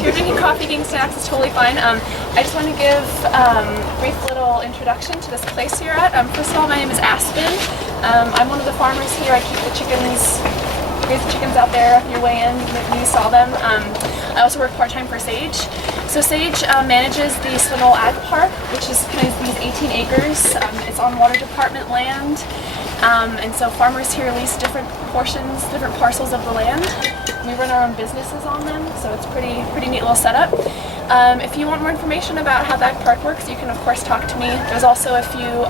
if you're drinking coffee, getting snacks, it's totally fine. I just want to give a brief little introduction to this place you're at. First of all, my name is Aspen. I'm one of the farmers here. I keep the chickens, raise the chickens out there on your way in. You saw them. I also work part-time for Sage. So Sage manages the Sunol AgPark, which is kind of these 18 acres. It's on water department land. And so farmers here lease different portions, different parcels of the land. We run our own businesses on them, so it's pretty neat little setup. If you want more information about how that park works, you can of course talk to me. There's also a few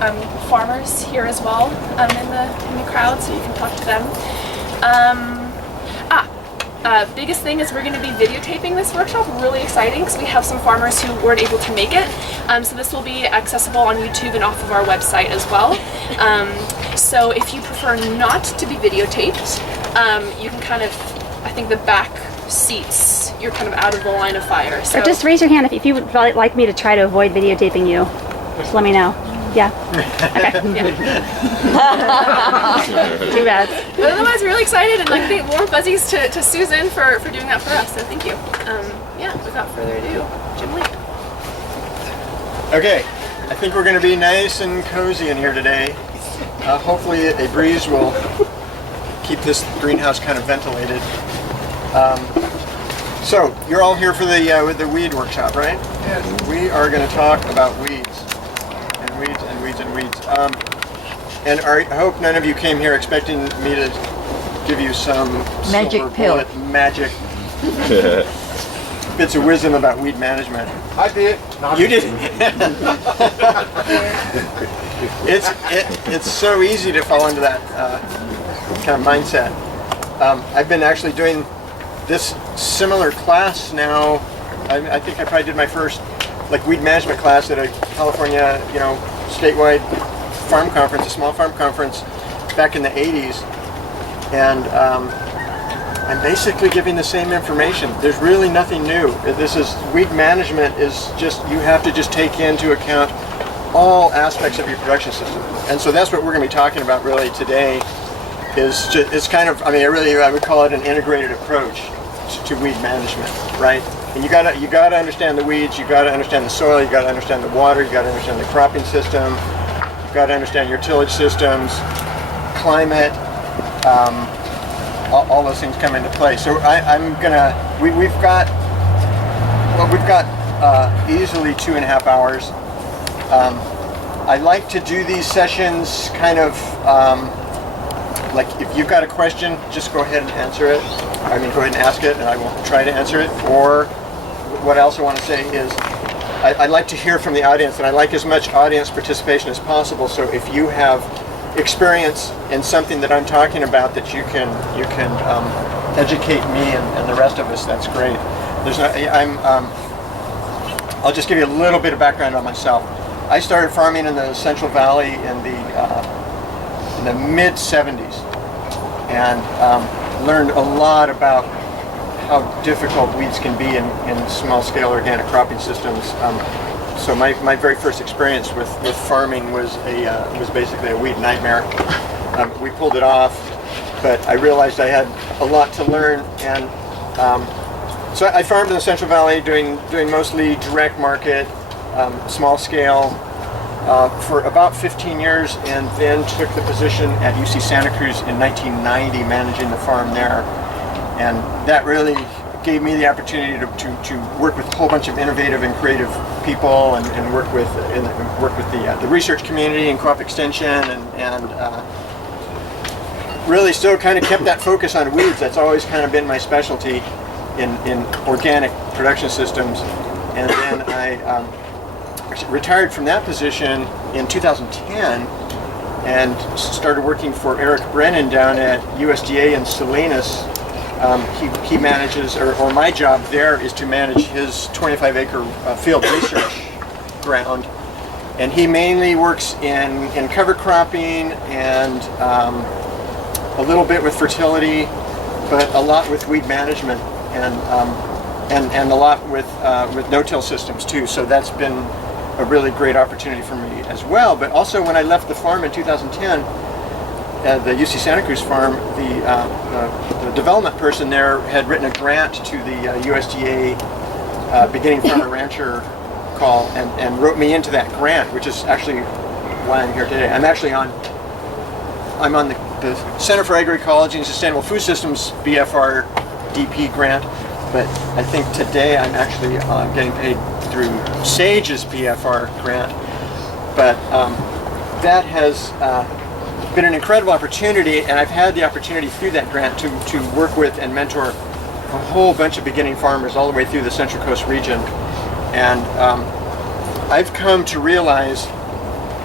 farmers here as well in the crowd, so you can talk to them. Biggest thing is we're going to be videotaping this workshop. Really exciting because we have some farmers who weren't able to make it. So this will be accessible on YouTube and off of our website as well. So if you prefer not to be videotaped, you can kind of, I think the back seats, you're kind of out of the line of fire. So. Or just raise your hand if you would like me to try to avoid videotaping you. Just let me know. Yeah. Okay. Too bad. But otherwise, we're really excited and like big warm fuzzies to Susan for doing that for us. So thank you. Yeah. Without further ado, Jim Lee. Okay. I think we're going to be nice and cozy in here today. Hopefully, a breeze will keep this greenhouse kind of ventilated. So you're all here for the weed workshop, right? Yes. We are going to talk about weeds. And I hope none of you came here expecting me to give you some magic pill, magic bits of wisdom about weed management. I did. You did. It's so easy to fall into that kind of mindset. I've been actually doing this similar class now. I think I probably did my first weed management class at a California, statewide farm conference, a small farm conference back in the 80s. And I'm basically giving the same information. There's really nothing new. Weed management is just, you have to just take into account all aspects of your production system. And so that's what we're going to be talking about really today. It's kind of, I would call it an integrated approach to weed management, right? And you gotta understand the weeds, you gotta understand the soil, you gotta understand the water, you gotta understand the cropping system, you gotta understand your tillage systems, climate, all those things come into play. So we've got easily 2.5 hours. I like to do these sessions kind of like if you've got a question, just go ahead and answer it. Go ahead and ask it, and I will try to answer it. Or what I also want to say is I like to hear from the audience, and I like as much audience participation as possible. So if you have experience in something that I'm talking about that you can educate me and the rest of us, that's great. I'll just give you a little bit of background on myself. I started farming in the Central Valley in the mid 70s, and learned a lot about how difficult weeds can be in small-scale organic cropping systems. So my very first experience with farming was basically a weed nightmare. We pulled it off, but I realized I had a lot to learn, and so I farmed in the Central Valley, doing mostly direct market, small scale, for about 15 years, and then took the position at UC Santa Cruz in 1990, managing the farm there. And that really gave me the opportunity to work with a whole bunch of innovative and creative people, and work with the research community and crop extension, and really still kind of kept that focus on weeds. That's always kind of been my specialty in organic production systems. And then I retired from that position in 2010 and started working for Eric Brennan down at USDA in Salinas. He manages, or my job there is to manage his 25-acre field research ground, and he mainly works in cover cropping and a little bit with fertility, but a lot with weed management and a lot with no-till systems too. So that's been a really great opportunity for me as well. But also, when I left the farm in 2010, the UC Santa Cruz farm, the development person there had written a grant to the USDA beginning farmer rancher call and wrote me into that grant, which is actually why I'm here today. I'm on the Center for Agroecology and Sustainable Food Systems BFR DP grant, but I think today I'm actually getting paid through SAGE's BFR grant. But that has been an incredible opportunity, and I've had the opportunity through that grant to work with and mentor a whole bunch of beginning farmers all the way through the Central Coast region. And I've come to realize,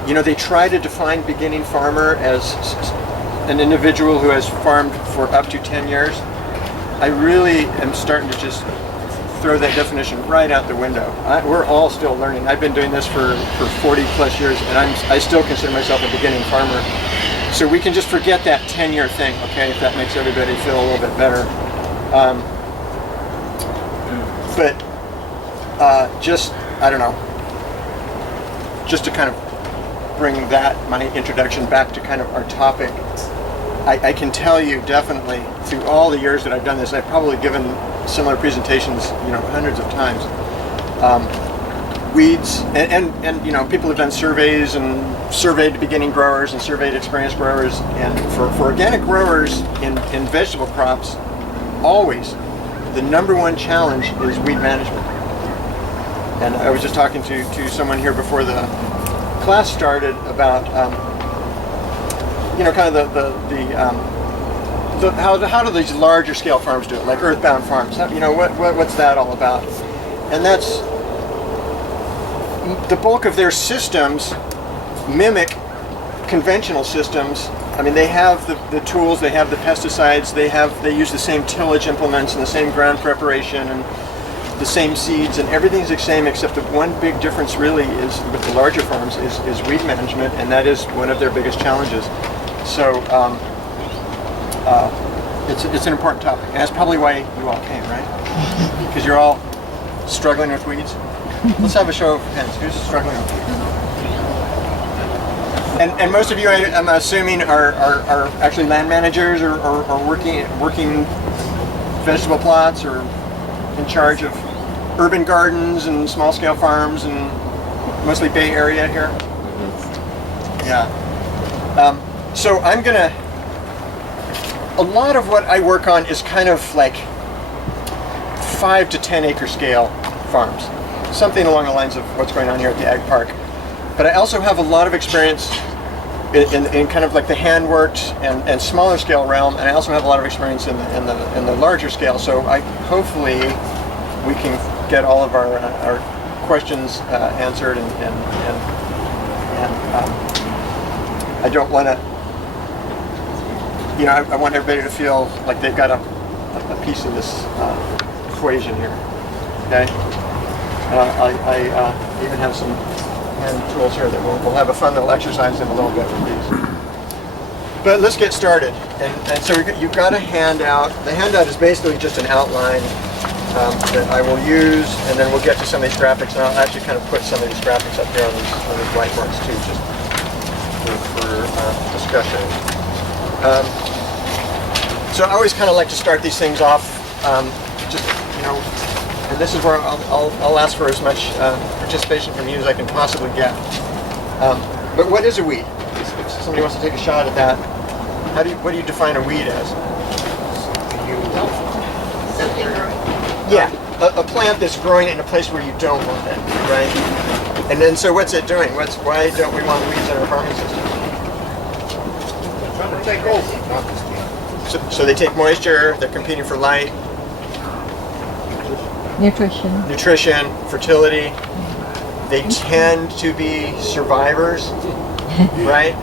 you know, they try to define beginning farmer as an individual who has farmed for up to 10 years. I really am starting to just throw that definition right out the window. We're all still learning. I've been doing this for 40 plus years, and I still consider myself a beginning farmer. So we can just forget that 10-year thing, okay, if that makes everybody feel a little bit better. Just, I don't know, just to kind of bring my introduction back to kind of our topic, I can tell you definitely through all the years that I've done this, I've probably given similar presentations, you know, hundreds of times. Weeds, and you know, people have done surveys and surveyed beginning growers and surveyed experienced growers, and for organic growers in vegetable crops, always the #1 challenge is weed management. And I was just talking to someone here before the class started about you know, kind of how do these larger scale farms do it, like earthbound farms? You know, what's that all about? And that's the bulk of their systems mimic conventional systems. I mean, they have the tools, they have the pesticides, they use the same tillage implements and the same ground preparation and the same seeds, and everything's the same, except the one big difference really is with the larger farms is weed management, and that is one of their biggest challenges. So it's an important topic, and that's probably why you all came, right? Because you're all struggling with weeds. Let's have a show of hands. Who's struggling with weeds? And most of you, I'm assuming, are actually land managers or working vegetable plots or in charge of urban gardens and small scale farms and mostly Bay Area here. Yeah. So I'm gonna, a lot of what I work on is kind of like 5 to 10 acre scale farms. Something along the lines of what's going on here at the Ag Park. But I also have a lot of experience in kind of like the hand-worked and smaller scale realm, and I also have a lot of experience in the larger scale. So hopefully we can get all of our questions answered, and I don't want to, you know, I want everybody to feel like they've got a piece of this equation here. Okay. I even have some hand tools here that we'll have a fun little exercise in a little bit with these. But let's get started. And so you've got a handout. The handout is basically just an outline that I will use, and then we'll get to some of these graphics, and I'll actually kind of put some of these graphics up here on these whiteboards too, just for discussion. So I always kind of like to start these things off, just, you know, and this is where I'll ask for as much participation from you as I can possibly get. But what is a weed? If somebody wants to take a shot at that, what do you define a weed as? Yeah, a plant that's growing in a place where you don't want it, right? And then so what's it doing? Why don't we want weeds in our farming system? Trying to take over. So they take moisture, they're competing for light, nutrition, fertility. They tend to be survivors, right?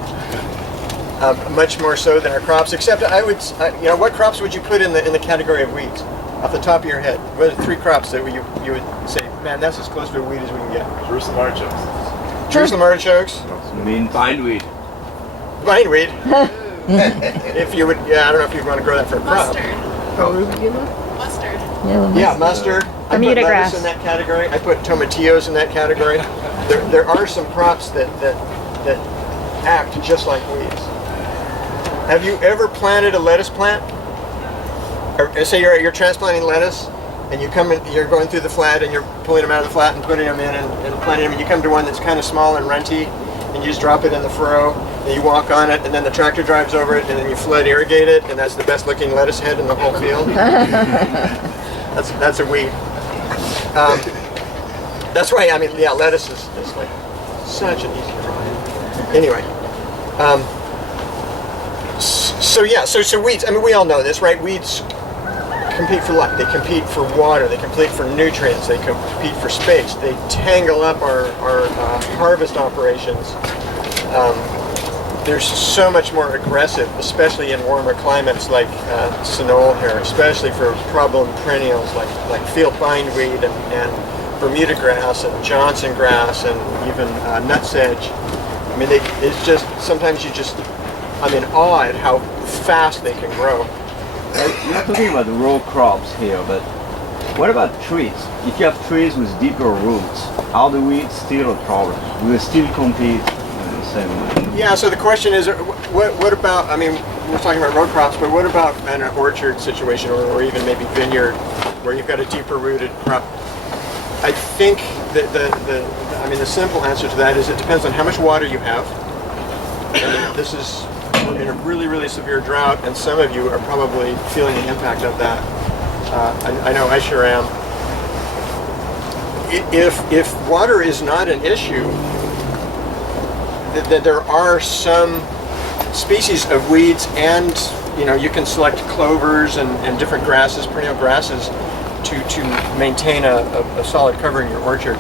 Much more so than our crops. Except you know, what crops would you put in the category of weeds, off the top of your head? What are 3 crops that you would say, man, that's as close to a weed as we can get? Jerusalem artichokes. Jerusalem artichokes. You mean bindweed? Bindweed. If you would, yeah, I don't know if you want to grow that for a crop. Mustard. Mustard. Yeah, mustard. I put Bermuda lettuce grass. in that category. I put tomatillos in that category. There are some crops that act just like weeds. Have you ever planted a lettuce plant? Or say you're transplanting lettuce, and you come in, you're going through the flat and you're pulling them out of the flat and putting them in and planting them, and you come to one that's kind of small and runty, and you just drop it in the furrow, and you walk on it, and then the tractor drives over it, and then you flood irrigate it, and that's the best looking lettuce head in the whole field. That's a weed. That's why, I mean, yeah, lettuce is like such an easy crop. Anyway, so weeds, I mean, we all know this, right? Weeds compete for life. They compete for water. They compete for nutrients. They compete for space. They tangle up our harvest operations. They're so much more aggressive, especially in warmer climates like Sunol here, especially for problem perennials like field bindweed and Bermuda grass and Johnson grass and even nutsedge. I mean, it's just, sometimes I'm in awe at how fast they can grow. You're talking about row crops here, but what about trees? If you have trees with deeper roots, are the weeds still a problem? Do they still compete in the same way? Yeah, so the question is, what about, I mean, we're talking about row crops, but what about an orchard situation or even maybe vineyard where you've got a deeper rooted crop? I think that the simple answer to that is it depends on how much water you have. And this is, we're in a really, really severe drought, and some of you are probably feeling the impact of that. I know I sure am. If water is not an issue, that there are some species of weeds, and you can select clovers and different grasses, perennial grasses, to maintain a solid cover in your orchard.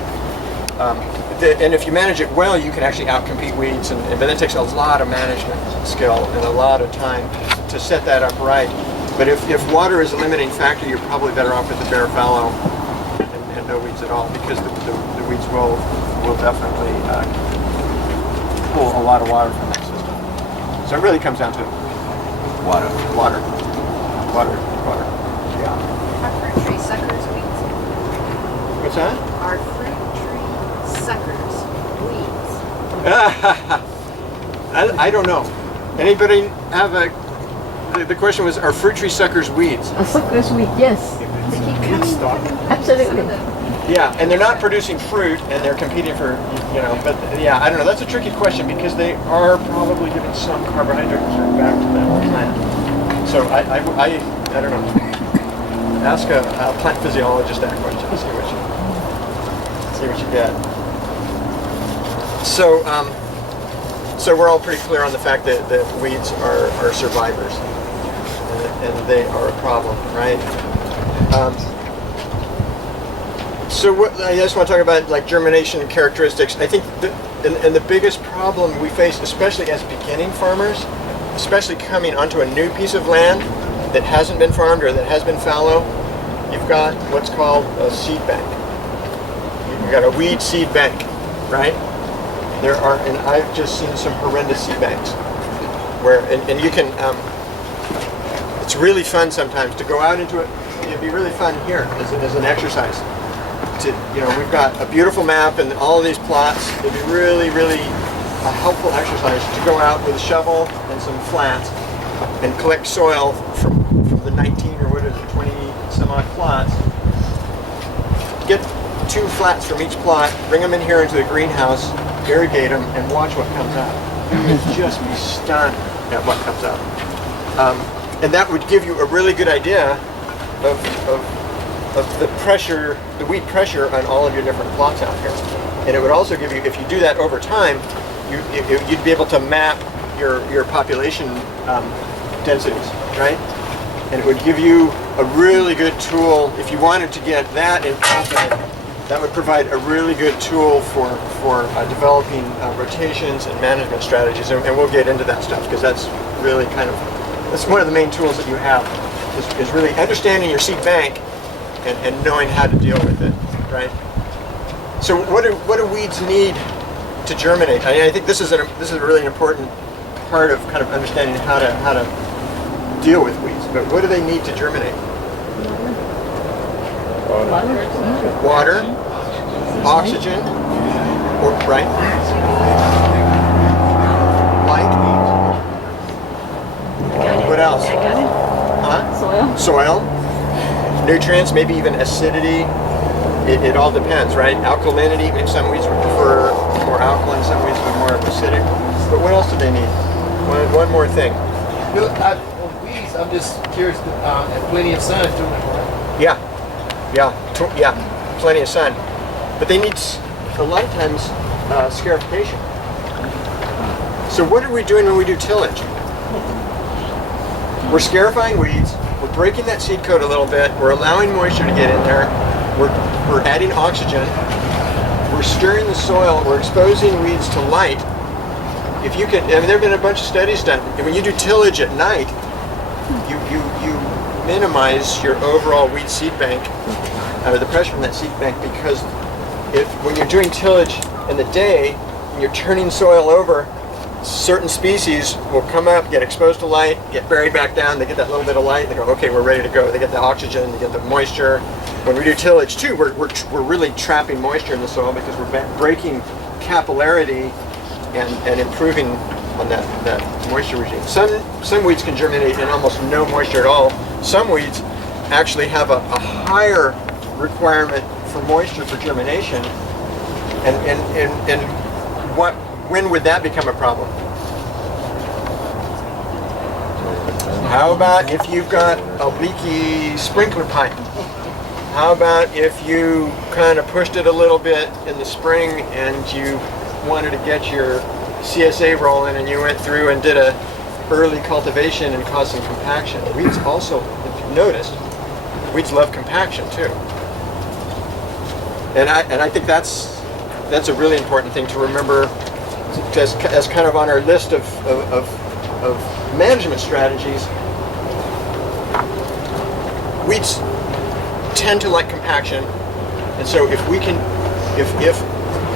And if you manage it well, you can actually outcompete weeds, but it takes a lot of management skill and a lot of time to set that up right. But if water is a limiting factor, you're probably better off with the bare fallow and no weeds at all, because the weeds will definitely pull a lot of water from that system. So it really comes down to Water. Yeah. Are fruit tree suckers weeds? What's that? Are fruit tree suckers weeds? I don't know. Anybody have the question was, are fruit tree suckers weeds? Suckers weed, yes. They keep coming. Absolutely. Yeah, and they're not producing fruit, and they're competing for, but yeah, I don't know. That's a tricky question because they are probably giving some carbohydrate back to the plant. So I don't know. Ask a plant physiologist that question and see what you get. So we're all pretty clear on the fact that weeds are survivors, and they are a problem, right? So I just want to talk about like germination characteristics. I think and the biggest problem we face, especially as beginning farmers, especially coming onto a new piece of land that hasn't been farmed or that has been fallow, you've got what's called a seed bank. You've got a weed seed bank, right? There are, and I've just seen some horrendous seed banks where, and you can, it's really fun sometimes to go out into it. It'd be really fun here as an exercise. We've got a beautiful map and all of these plots. It'd be really, really a helpful exercise to go out with a shovel and some flats and collect soil from the 19 or what is it, 20 some odd plots. Get 2 flats from each plot, bring them in here into the greenhouse, irrigate them, and watch what comes out. You'd just be stunned at what comes out. And that would give you a really good idea of the pressure, the weed pressure on all of your different plots out here. And it would also give you, if you do that over time, you'd be able to map your population densities, right? And it would give you a really good tool, if you wanted to get that implemented, that would provide a really good tool for developing rotations and management strategies. And we'll get into that stuff, because that's really that's one of the main tools that you have, is really understanding your seed bank and knowing how to deal with it, right? So what do weeds need to germinate? I think this is a really important part of kind of understanding how to deal with weeds. But what do they need to germinate? Water, oxygen, right? Light. What else? Huh? Soil. Soil. nutrients, maybe even acidity. It all depends, right? Alkalinity, maybe some weeds would prefer more alkaline, some weeds would more acidic. But what else do they need? One more thing. No, on weeds, I'm just curious. And plenty of sun is doing it right. Yeah, plenty of sun. But they need, a lot of times, scarification. So what are we doing when we do tillage? We're scarifying weeds, we're breaking that seed coat a little bit, we're allowing moisture to get in there, we're adding oxygen, we're stirring the soil, we're exposing weeds to light. If you can, I mean, there have been a bunch of studies done, and when you do tillage at night, you minimize your overall weed seed bank, the pressure from that seed bank, because when you're doing tillage in the day, and you're turning soil over, certain species will come up, get exposed to light, get buried back down, they get that little bit of light, and they go, okay, we're ready to go. They get the oxygen, they get the moisture. When we do tillage too, we're really trapping moisture in the soil because we're breaking capillarity and improving on that moisture regime. Some weeds can germinate in almost no moisture at all. Some weeds actually have a higher requirement for moisture for germination. And when would that become a problem? How about if you've got a leaky sprinkler pipe? How about if you kind of pushed it a little bit in the spring and you wanted to get your CSA rolling and you went through and did a early cultivation and caused some compaction? Weeds also, if you've noticed, weeds love compaction too. And I think that's a really important thing to remember as kind of on our list of management strategies. Weeds tend to like compaction, and so if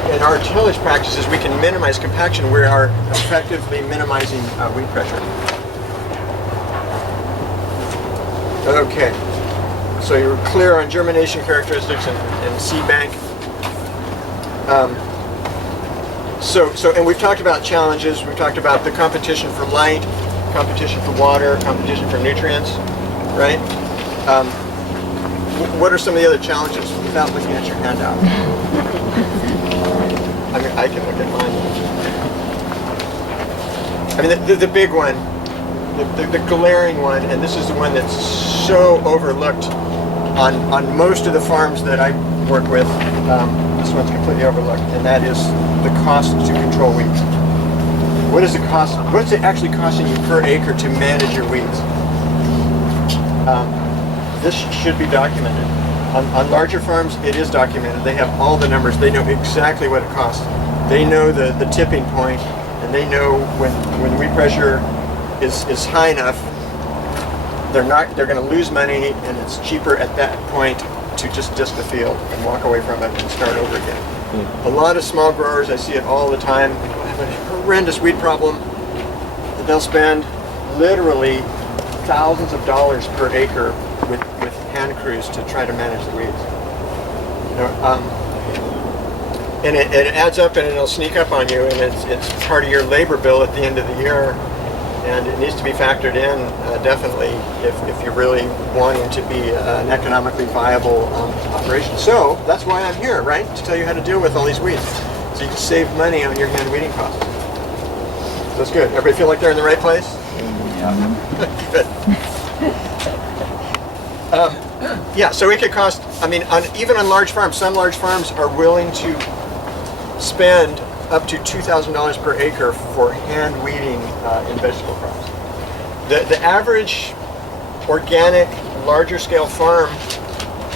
in our tillage practices we can minimize compaction, we are effectively minimizing weed pressure. Okay, so you're clear on germination characteristics and seed bank. And we've talked about challenges. We've talked about the competition for light, competition for water, competition for nutrients, right? What are some of the other challenges without looking at your handout? I mean, I can look at mine. I mean, the big one, the glaring one, and this is the one that's so overlooked on most of the farms that I work with. This one's completely overlooked, and that is the cost to control weeds. What is the cost? What's it actually costing you per acre to manage your weeds? This should be documented. On larger farms, it is documented. They have all the numbers. They know exactly what it costs. They know the tipping point, and they know when weed pressure is high enough, they're going to lose money, and it's cheaper at that point to just disc the field and walk away from it and start over again. A lot of small growers, I see it all the time, have a horrendous weed problem. They'll spend literally thousands of dollars per acre with hand crews to try to manage the weeds. And it adds up and it'll sneak up on you, and it's part of your labor bill at the end of the year, and it needs to be factored in definitely if you're really wanting to be an economically viable operation. So that's why I'm here, right? To tell you how to deal with all these weeds, so you can save money on your hand weeding costs. That's good. Everybody feel like they're in the right place? Yeah. Good. Yeah, so it could cost, I mean, even on large farms, some large farms are willing to spend up to $2,000 per acre for hand weeding in vegetable crops. The average organic, larger scale farm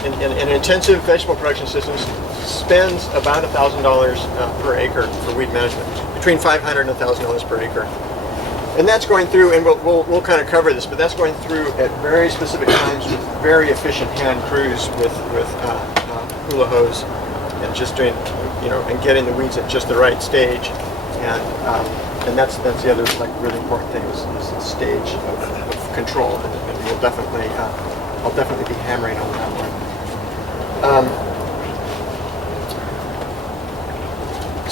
in intensive vegetable production systems spends about $1,000 per acre for weed management, between $500 and $1,000 per acre. And that's going through, and we'll kind of cover this, but that's going through at very specific times with very efficient hand crews with hula hose, and just doing, and getting the weeds at just the right stage. And that's the other really important thing is the stage of control, and we'll definitely I'll definitely be hammering on that one.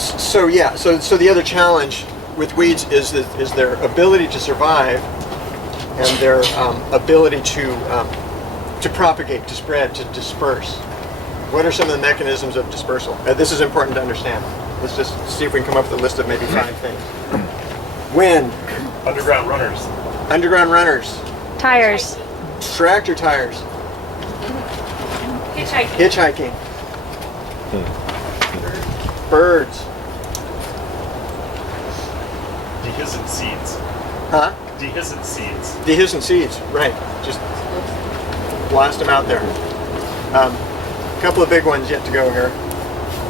So the other challenge with weeds is their ability to survive and their ability to to propagate, to spread, to disperse. What are some of the mechanisms of dispersal? This is important to understand. Let's just see if we can come up with a list of maybe 5 things. Wind. Underground runners. Underground runners. Tires. Tractor tires. Hitchhiking. Hitchhiking. Birds. Dehiscent seeds. Huh? Dehiscent seeds. Dehiscent seeds, right. Just blast them out there. A couple of big ones yet to go here.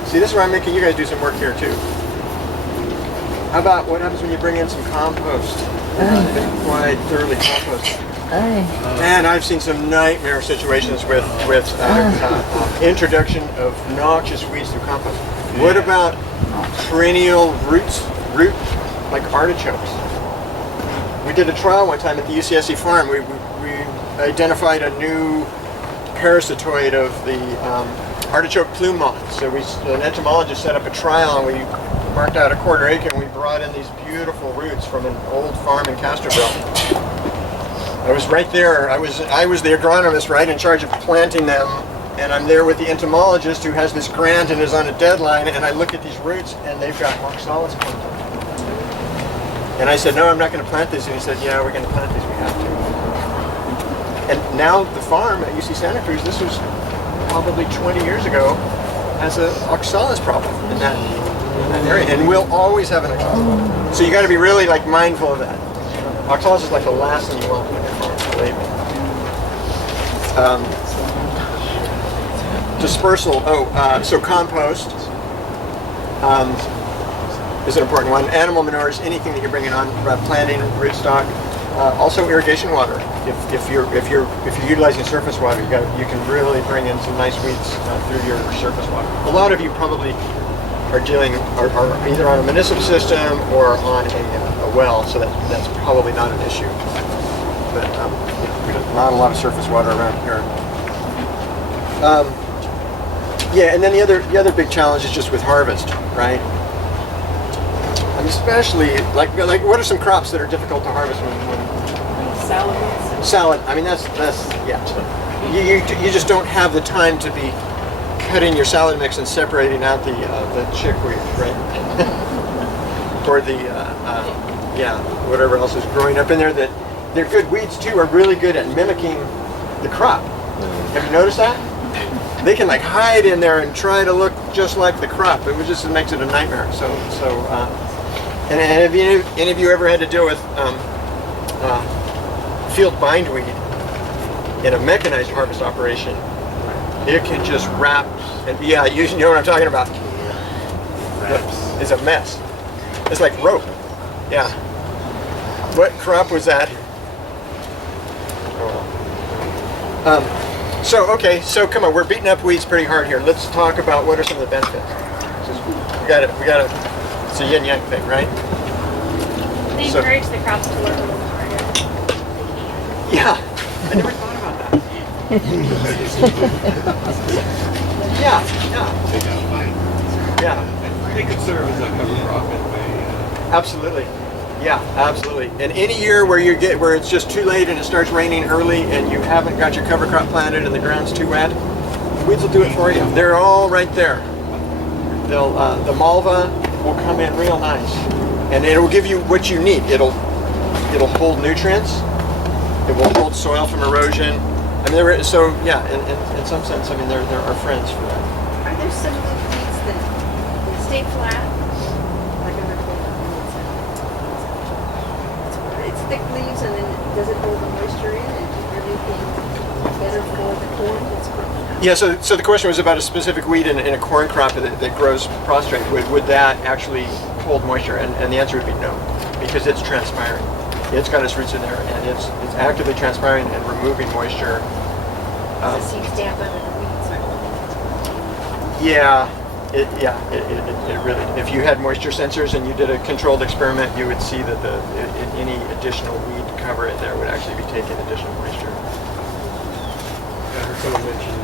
See, this is where I'm making you guys do some work here too. How about what happens when you bring in some compost? Been quite thoroughly compost. Man, I've seen some nightmare situations with introduction of noxious weeds through compost. What about perennial root like artichokes? We did a trial one time at the UCSC farm. We identified a new parasitoid of the artichoke plume moth. So an entomologist set up a trial, and we marked out a 1/4 acre, and we brought in these beautiful roots from an old farm in Castroville. I was right there. I was the agronomist, right, in charge of planting them, and I'm there with the entomologist who has this grant and is on a deadline, and I look at these roots, and they've got oxalis content. And I said, no, I'm not going to plant these. And he said, yeah, we're going to plant these. We have to. And now the farm at UC Santa Cruz, this was probably 20 years ago, has an oxalis problem in that area. And we'll always have an oxalis problem. So you got to be really like mindful of that. Oxalis is like the last thing you want on your farm, believe me. Dispersal. So compost. Is an important one. Animal manures, anything that you're bringing on, planting, rootstock. Also irrigation water. If you're utilizing surface water, you can really bring in some nice weeds through your surface water. A lot of you probably are either on a municipal system or on a well, so that's probably not an issue. But not a lot of surface water around here. Yeah, and then the other big challenge is just with harvest, right? Especially like what are some crops that are difficult to harvest when salad? I mean that's yeah. You just don't have the time to be cutting your salad mix and separating out the chickweed, right? Or the whatever else is growing up in there. That they're good weeds too. Are really good at mimicking the crop. Have you noticed that? They can like hide in there and try to look just like the crop. It just makes it a nightmare. And have any of you ever had to deal with field bindweed in a mechanized harvest operation? It can just wrap, and yeah, you know what I'm talking about. It's a mess. It's like rope. Yeah. What crop was that? So come on, we're beating up weeds pretty hard here. Let's talk about what are some of the benefits. We got to. It's a yin yang thing, right? They encourage the crops to work a little harder. Yeah, I never thought about that. Yeah. They could serve as a cover crop in a way. Absolutely. Yeah, absolutely. And any year where it's just too late and it starts raining early and you haven't got your cover crop planted and the ground's too wet, the weeds will do it for you. They're all right there. The malva will come in real nice, and it will give you what you need. It'll hold nutrients. It will hold soil from erosion. I mean, in some sense, I mean, there are friends for that. Are there some of the weeds that stay flat? Like it's thick leaves, and then does it hold the moisture in? And is there anything better for the corn that's growing? Yeah, so the question was about a specific weed in a corn crop that grows prostrate. Would that actually hold moisture? And the answer would be no, because it's transpiring. It's got its roots in there, and it's actively transpiring and removing moisture. It seems damp under the weeds. It really. If you had moisture sensors and you did a controlled experiment, you would see that any additional weed cover in there would actually be taking additional moisture. I heard someone mention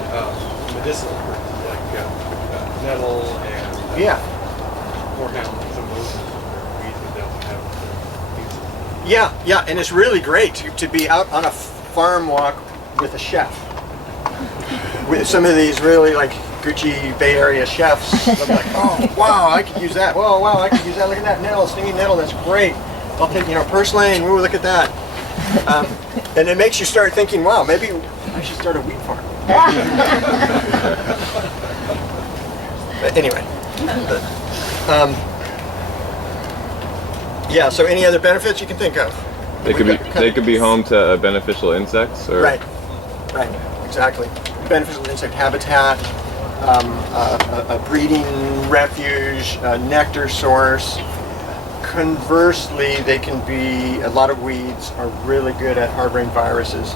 medicinal herbs like nettle and horehound. Some of those are weeds that don't have Yeah, and it's really great to be out on a farm walk with a chef, with some of these really like Gucci Bay Area chefs, they'll be like, oh wow, I could use that. Whoa, wow, I could use that. Look at that nettle, stinging nettle. That's great. I'll take, purslane. Ooh, look at that. And it makes you start thinking, wow, maybe I should start a wheat farm. But anyway. Yeah. So any other benefits you can think of? They could be home to beneficial insects, or Right, exactly. Beneficial insect habitat, a breeding refuge, a nectar source. Conversely, they can be, a lot of weeds are really good at harboring viruses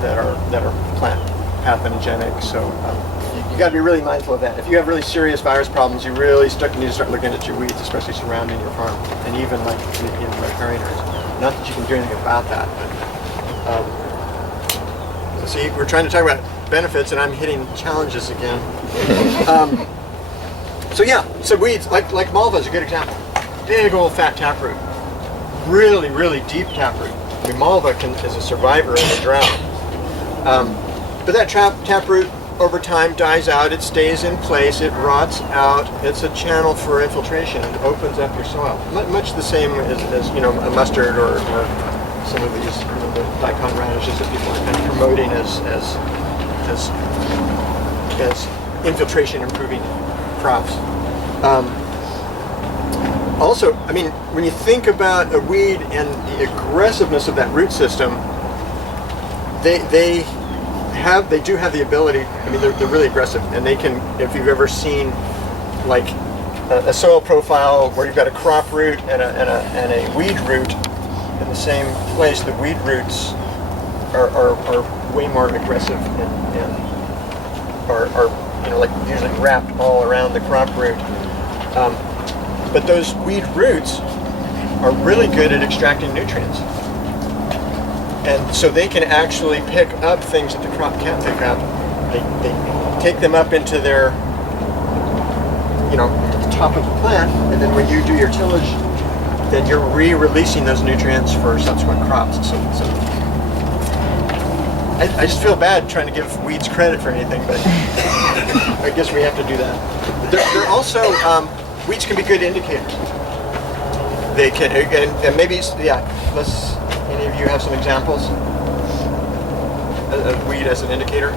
that are plant pathogenic. So you got to be really mindful of that. If you have really serious virus problems, you really need to start looking at your weeds, especially surrounding your farm, and even like in riparian areas. Not that you can do anything about that, but see, we're trying to talk about benefits, and I'm hitting challenges again. So weeds, like malva is a good example. Big old fat taproot, really, really deep taproot. I mean, malva is a survivor in a drought. But that taproot over time dies out, it stays in place, it rots out, it's a channel for infiltration, it opens up your soil. Much the same as a mustard or some of these the daikon radishes that people are kind of promoting as infiltration improving crops. Also, I mean, when you think about a weed and the aggressiveness of that root system, they do have the ability. I mean, they're really aggressive, and they can. If you've ever seen like a soil profile where you've got a crop root and a weed root in the same place, the weed roots are way more aggressive and are like usually wrapped all around the crop root. But those weed roots are really good at extracting nutrients. And so they can actually pick up things that the crop can't pick up. They take them up into their, the top of the plant, and then when you do your tillage, then you're re-releasing those nutrients for subsequent crops. So I just feel bad trying to give weeds credit for anything, but I guess we have to do that. They're also, weeds can be good indicators. They can, and maybe, any of you have some examples of weed as an indicator?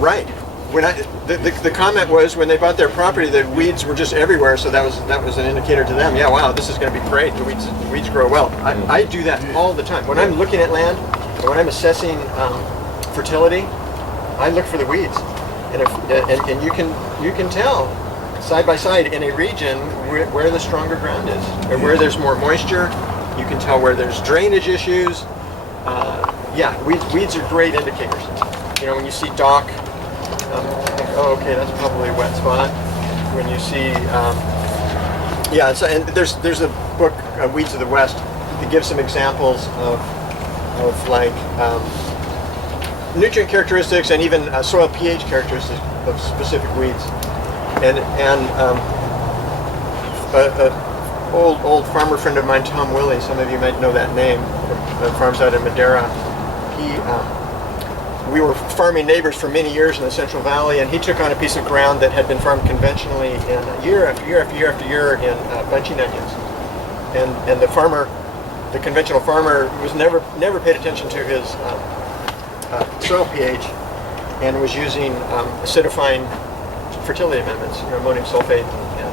Right. When the comment was when they bought their property, the weeds were just everywhere, so that was an indicator to them. Yeah, wow, this is going to be great. The weeds grow well. I do that all the time. When I'm looking at land, or when I'm assessing fertility, I look for the weeds, and you can tell side by side in a region where the stronger ground is, or where there's more moisture. You can tell where there's drainage issues. Weeds are great indicators. When you see dock, think, oh, okay, that's probably a wet spot. When you see, and there's a book, Weeds of the West, that gives some examples of like nutrient characteristics and even soil pH characteristics of specific weeds. And old farmer friend of mine, Tom Willey, some of you might know that name, from farms out in Madeira. We were farming neighbors for many years in the Central Valley, and he took on a piece of ground that had been farmed conventionally in year after year after year after year in bunching onions. And the conventional farmer was never paid attention to his soil pH, and was using acidifying fertility amendments, ammonium sulfate, and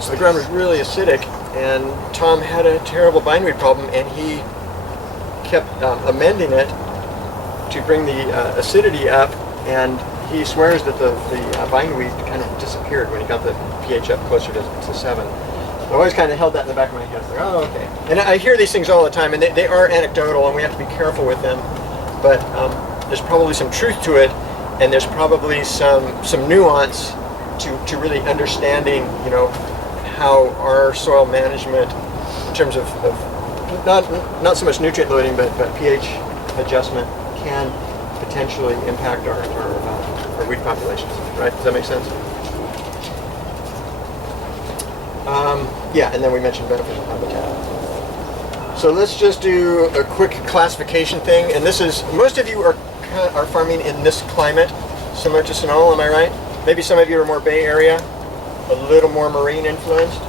so the ground was really acidic. And Tom had a terrible bindweed problem, and he kept amending it to bring the acidity up, and he swears that the bindweed kind of disappeared when he got the pH up closer to 7. I always kind of held that in the back of my head. Like, oh, okay. And I hear these things all the time, and they are anecdotal, and we have to be careful with them. But there's probably some truth to it, and there's probably some nuance to really understanding, how our soil management, in terms of not so much nutrient loading, but pH adjustment, can potentially impact our weed populations. Right? Does that make sense? Yeah, and then we mentioned beneficial habitat. So let's just do a quick classification thing. And this is, most of you are farming in this climate, similar to Sunol, am I right? Maybe some of you are more Bay Area, a little more marine influenced.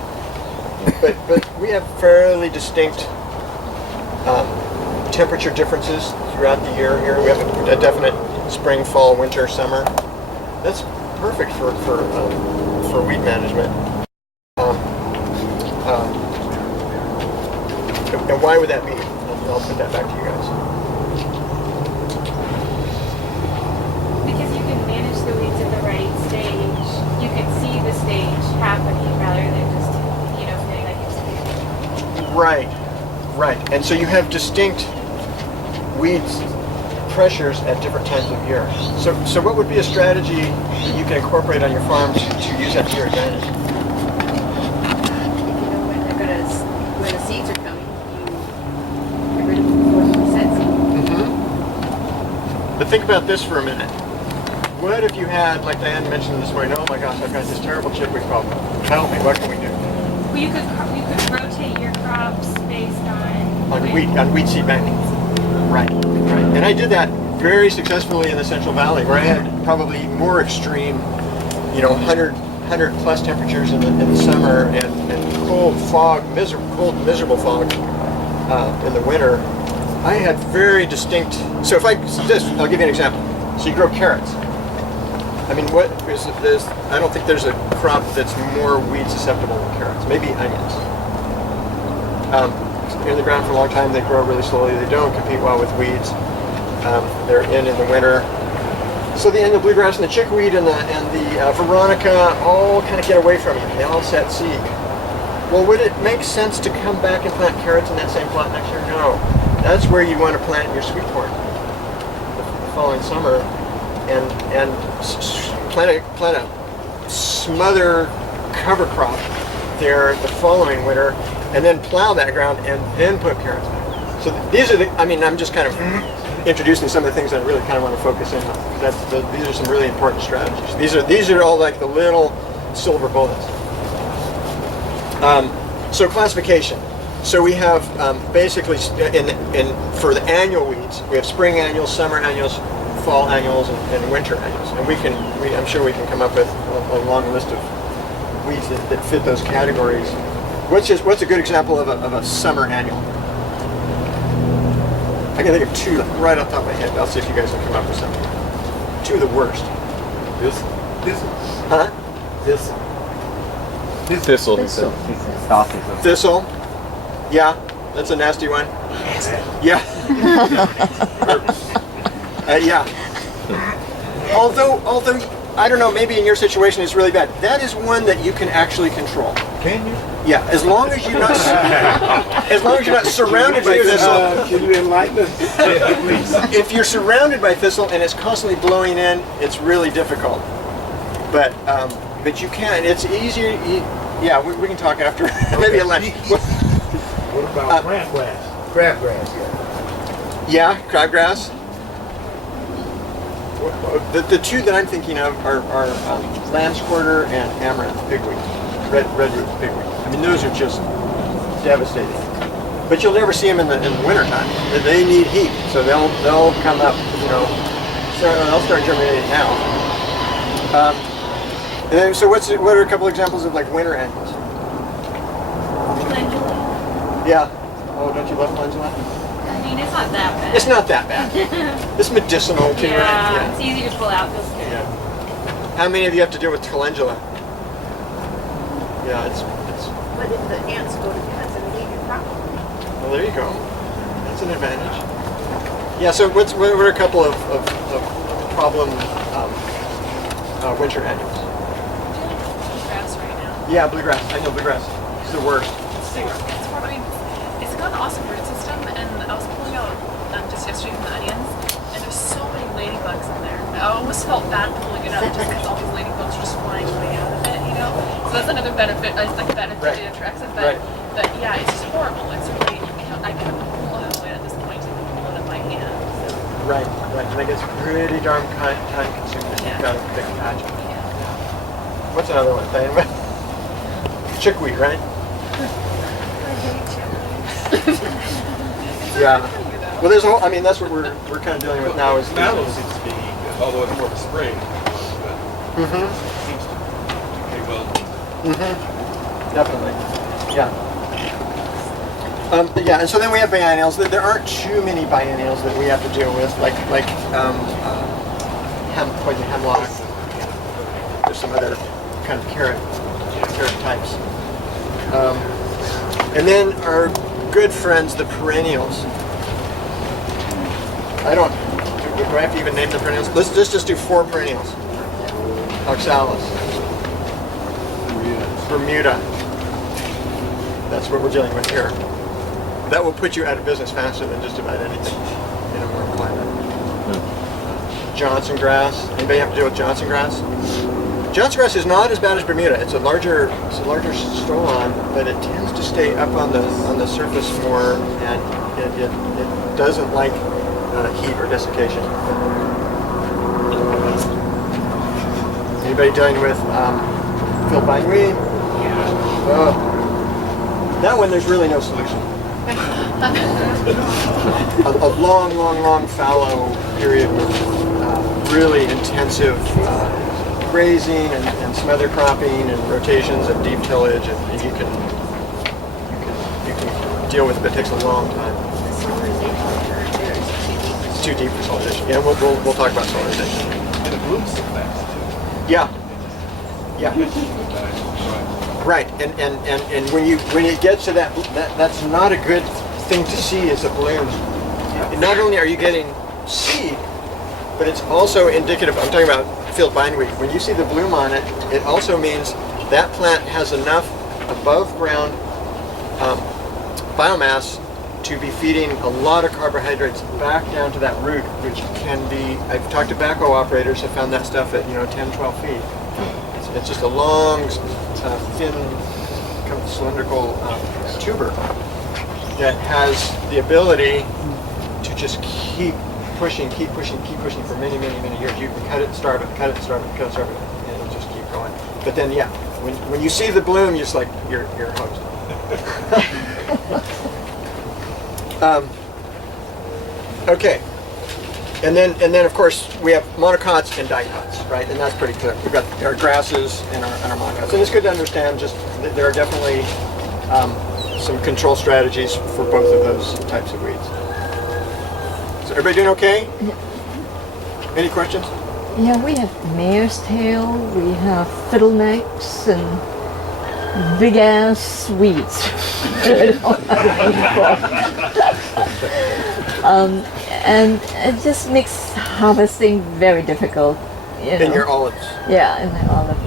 But we have fairly distinct temperature differences throughout the year here. We have a definite spring, fall, winter, summer. That's perfect for weed management. And why would that be? I'll put that back to you guys. Because you can manage the weeds at the right stage. You can see the stage happening rather than just, feeling like it's Right. And so you have distinct weeds pressures at different times of year. So what would be a strategy that you can incorporate on your farm to use that to your advantage? When the seeds are coming, you get rid of them before the set seed. But think about this for a minute. What if you had, like Diane mentioned this morning, oh my gosh, I've got this terrible chickweed problem. Help me, what can we do? Well, you could rotate your crops based on Wheat seed banking. Right. And I did that very successfully in the Central Valley, where I had probably more extreme, 100 plus temperatures in the summer and cold fog, miserable fog in the winter. I had very distinct. So I'll give you an example. So you grow carrots. I mean, I don't think there's a crop that's more weed susceptible than carrots. Maybe onions. In the ground for a long time, they grow really slowly. They don't compete well with weeds. They're in the winter. So the bluegrass and the chickweed and the veronica all kind of get away from you. They all set seed. Well, would it make sense to come back and plant carrots in that same plot next year? No. That's where you want to plant your sweet corn the following summer, and plant a smother cover crop there the following winter, and then plow that ground and then put carrots back. So these are I'm just kind of introducing some of the things that I really kind of want to focus in on. These are some really important strategies. These are all like the little silver bullets. So classification. So we have basically for the annual weeds, we have spring annuals, summer annuals, fall annuals, and winter annuals. And I'm sure we can come up with a long list of weeds that fit those categories. What's a good example of a summer annual? I can think of two right off the top of my head. I'll see if you guys can come up with something. Two of the worst. Huh? Thistle. Thistle. Yeah, that's a nasty one. Yeah. Yeah. Although I don't know, maybe in your situation it's really bad. That is one that you can actually control. Can you? Yeah, as long as you're not surrounded by thistle. Can you enlighten us? Please. If you're surrounded by thistle and it's constantly blowing in, it's really difficult. But you can. It's easier. Yeah, we can talk after. Maybe at lunch. What about crabgrass? Crabgrass, yeah. Yeah, crabgrass. The two that I'm thinking of are lamb's quarter and amaranth pigweed, redroot pigweed. I mean, those are just devastating. But you'll never see them in the winter time. They need heat, so they'll come up. They'll start germinating now. And then, so what are a couple examples of like winter annuals? calendula. Yeah. Oh, don't you love calendula? I mean, it's not that bad. It's not that bad. It's medicinal too, Yeah, right? it's easy to pull out. Feels good. Yeah. How many of you have to deal with calendula? Yeah, it's. But if the ants go to pets and leave your crop, Well, there you go. That's an advantage. Yeah. So what are a couple of problem winter annuals? Bluegrass right now. Yeah, bluegrass. I know bluegrass. It's the worst. It's got an awesome root system, and I was pulling out just yesterday from the onions, and there's so many ladybugs in there. I almost felt bad pulling it out just because all these ladybugs are just flying away out of it, So that's another benefit, like a benefit Right. to Interaxis, Right. but yeah, it's just horrible. It's really, I can't pull it away at this point to pull it in my hand. So, Right. And it gets pretty darn time consuming. Yeah. You've got a big patch. yeah. What's another one? Diane? chickweed, right? Yeah. Well, there's a whole, I mean, that's what we're kind of dealing with now is Mallow seems to be, although it's more of a spring, but seems to do pretty well. Definitely. Yeah. Yeah, and so then we have biennials. There aren't too many biennials that we have to deal with, like poison hemlock. There's some other kind of carrot types. And then our good friends, the perennials. Do I have to even name the perennials? Let's just do 4 perennials. Oxalis. Bermuda. That's what we're dealing with here. That will put you out of business faster than just about anything in a warm climate. Johnson grass. Anybody have to deal with Johnson grass? Johnson grass is not as bad as Bermuda. It's a larger stolon, but it tends to stay up on the surface more, and it doesn't like heat or desiccation. Anybody dealing with field bindweed? Yeah. That one, there's really no solution. a long fallow period with really intensive grazing and smother cropping and rotations and deep tillage, and you can deal with it, but it takes a long time. It's too deep for solarization. Yeah, we'll talk about solarization. And it blooms so fast, too. Yeah. Right, and when it gets to that's not a good thing to see as a bloom. Not only are you getting seed, but it's also indicative. I'm talking about field bindweed. When you see the bloom on it, it also means that plant has enough above ground biomass to be feeding a lot of carbohydrates back down to that root, which can be. I've talked to backhoe operators have found that stuff at 10, 12 feet. It's just a long, thin, kind of cylindrical tuber that has the ability to just keep pushing for many years. You can cut it and starve it, and it'll just keep going. But then, yeah, when you see the bloom, you're just like, you're hooked. Okay. And then of course we have monocots and dicots, right? And that's pretty clear. We've got our grasses and our monocots. And it's good to understand just that there are definitely some control strategies for both of those types of weeds. So everybody doing okay? Yeah. Any questions? Yeah, we have mare's tail, we have fiddlenecks, and big ass weeds. I don't know the name for. And it just makes harvesting very difficult. In your olives. Yeah, in the olive.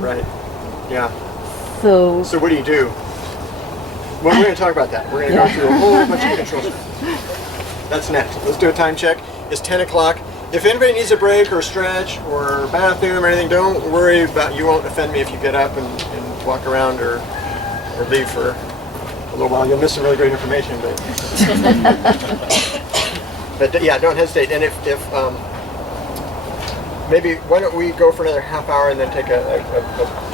Right. Yeah. So what do you do? Well, we're going to talk about that. We're going to go through a whole bunch of controls. That's next. Let's do a time check. It's 10 o'clock. If anybody needs a break or stretch or bathroom or anything, don't worry about. You won't offend me if you get up and walk around or leave for a little while. You'll miss some really great information, but yeah, don't hesitate. And if maybe why don't we go for another half hour and then take a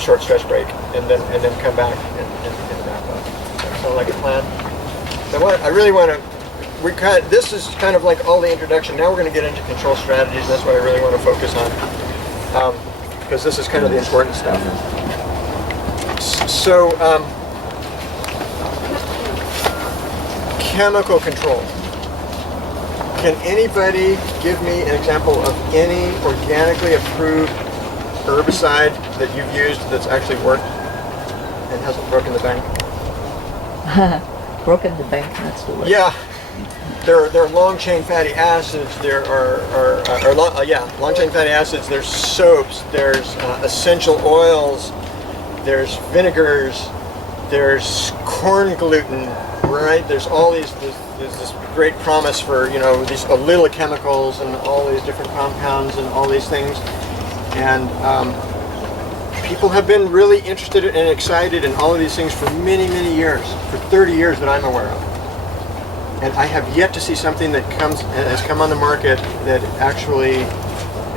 short stretch break and then come back and wrap up. Sound like a plan? So I really want to. This is kind of like all the introduction. Now we're going to get into control strategies. That's what I really want to focus on, because this is kind of the important stuff. So, chemical control. Can anybody give me an example of any organically approved herbicide that you've used that's actually worked and hasn't broken the bank? Broken the bank, that's the word. Yeah. There are long chain fatty acids. There are long chain fatty acids. There's soaps. There's essential oils. There's vinegars. There's corn gluten. Right. There's all these. There's this great promise for these little chemicals and all these different compounds and all these things. And people have been really interested and excited in all of these things for many years. For 30 years that I'm aware of. And I have yet to see something that has come on the market that actually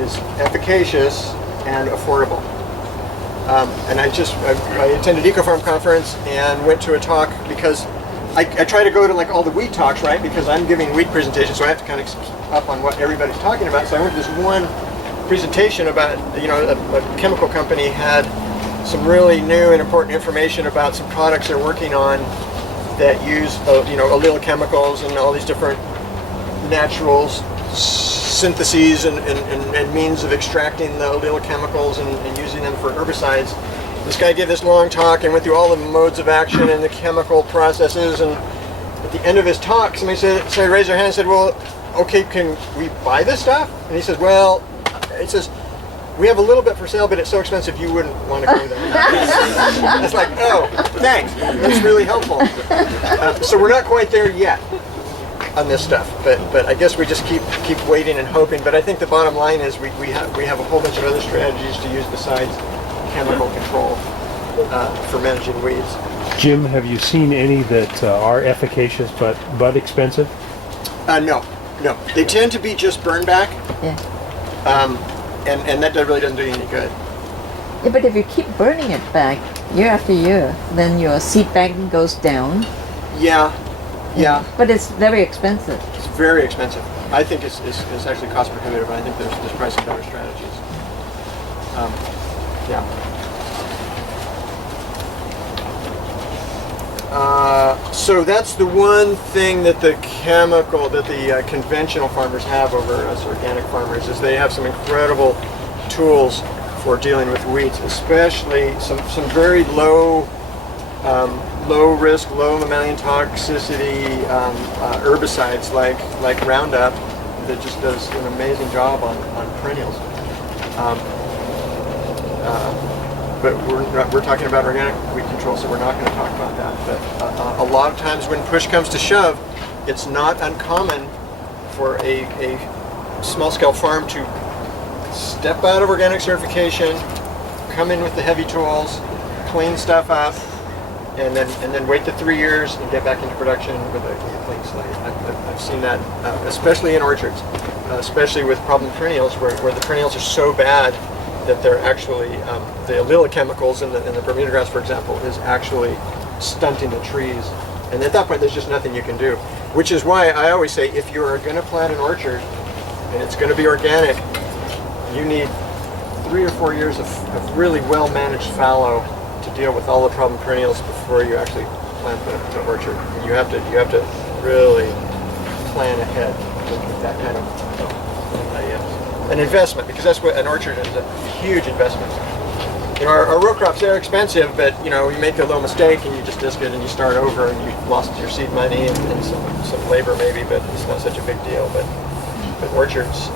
is efficacious and affordable. And I attended EcoFarm conference and went to a talk because I try to go to like all the weed talks, right? Because I'm giving weed presentations, so I have to kind of keep up on what everybody's talking about. So I went to this one presentation about, a chemical company had some really new and important information about some products they're working on that use, allele chemicals and all these different natural syntheses and means of extracting the allele chemicals and using them for herbicides. This guy gave this long talk and went through all the modes of action and the chemical processes, and at the end of his talk somebody raised their hand and said, well, okay, can we buy this stuff? And he says, well, we have a little bit for sale, but it's so expensive you wouldn't want to go there. It's like, oh, thanks, that's really helpful. So we're not quite there yet on this stuff, but I guess we just keep waiting and hoping. But I think the bottom line is we have a whole bunch of other strategies to use besides chemical control for managing weeds. Jim, have you seen any that are efficacious but expensive? No. They tend to be just burn back. Yeah. And that really doesn't do you any good. Yeah, but if you keep burning it back year after year, then your seed bank goes down. Yeah. But it's very expensive. It's very expensive. I think it's actually cost prohibitive. I think there's probably better strategies. So that's the one thing that the conventional farmers have over us organic farmers, is they have some incredible tools for dealing with weeds, especially some very low risk, low mammalian toxicity herbicides like Roundup that just does an amazing job on perennials. But we're talking about organic weed control, so we're not going to talk about that. But a lot of times when push comes to shove, it's not uncommon for a small-scale farm to step out of organic certification, come in with the heavy tools, clean stuff up, and then wait the 3 years and get back into production with a clean slate. I've seen that, especially in orchards, especially with problem perennials, where the perennials are so bad that they're actually, the allele chemicals in the Bermuda grass, for example, is actually stunting the trees. And at that point, there's just nothing you can do. Which is why I always say, if you're going to plant an orchard, and it's going to be organic, you need 3 or 4 years of really well-managed fallow to deal with all the problem perennials before you actually plant the orchard. And you have to really plan ahead with that kind of an investment, because that's what an orchard is, a huge investment. Our row crops, they're expensive, but you make a little mistake and you just disc it and you start over and you've lost your seed money and some labor maybe, but it's not such a big deal. But orchards,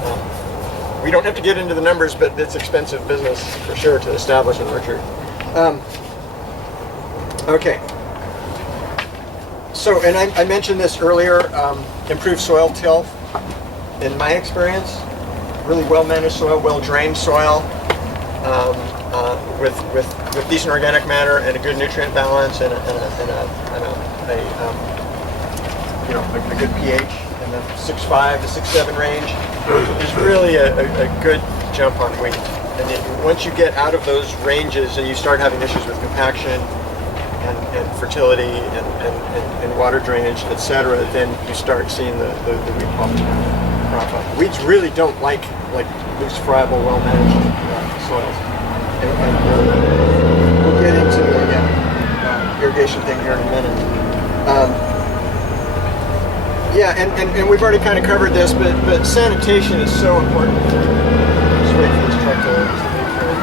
we don't have to get into the numbers, but it's expensive business for sure to establish an orchard. Okay. So, and I mentioned this earlier, improved soil tilth. In my experience, really well-managed soil, well-drained soil, with decent organic matter and a good nutrient balance and a good pH in the 6.5 to 6.7 range is really a good jump on wheat. And once you get out of those ranges and you start having issues with compaction and fertility and water drainage, etc., then you start seeing the wheat quality crop up. Weeds really don't like loose, friable, well-managed soils. And we'll get into the irrigation thing here in a minute. And we've already kind of covered this, but sanitation is so important. Just wait for this truck to leave for it.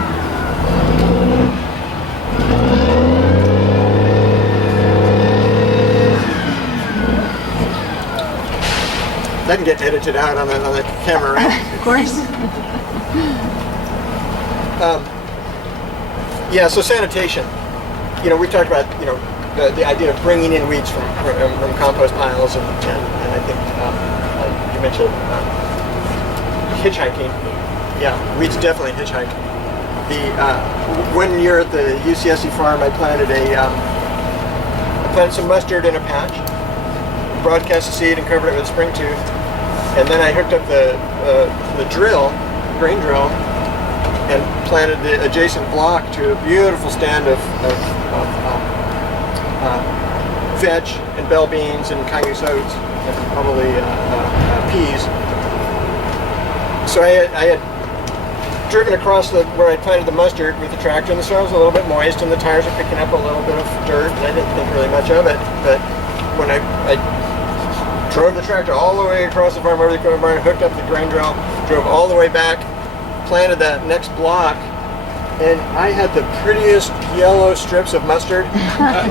That can get edited out on the camera, right? Of course. So sanitation. We've talked about the idea of bringing in weeds from compost piles, and I think you mentioned hitchhiking. Yeah, weeds definitely hitchhike. One year at the UCSC farm, I planted some mustard in a patch, broadcast the seed, and covered it with a spring tooth, and then I hooked up the grain drill, and planted the adjacent block to a beautiful stand of veg and bell beans and cayuse oats and probably peas. So I had driven across where I planted the mustard with the tractor, and the soil was a little bit moist, and the tires were picking up a little bit of dirt, and I didn't think really much of it. But when I drove the tractor all the way across the farm over the corn barn, hooked up the grain drill, drove all the way back, planted that next block, and I had the prettiest yellow strips of mustard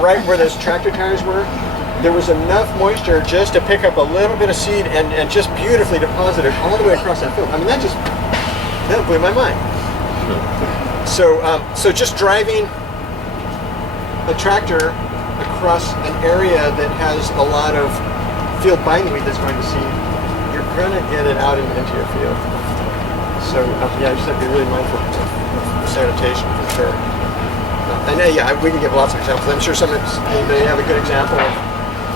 right where those tractor tires were. There was enough moisture just to pick up a little bit of seed and just beautifully deposited all the way across that field. I mean, that blew my mind. So just driving a tractor across an area that has a lot of field bindweed that's going to seed, you're going to get it out into your field. So yeah, you just have to be really mindful of sanitation for sure. And we can give lots of examples. I'm sure anybody have a good example of.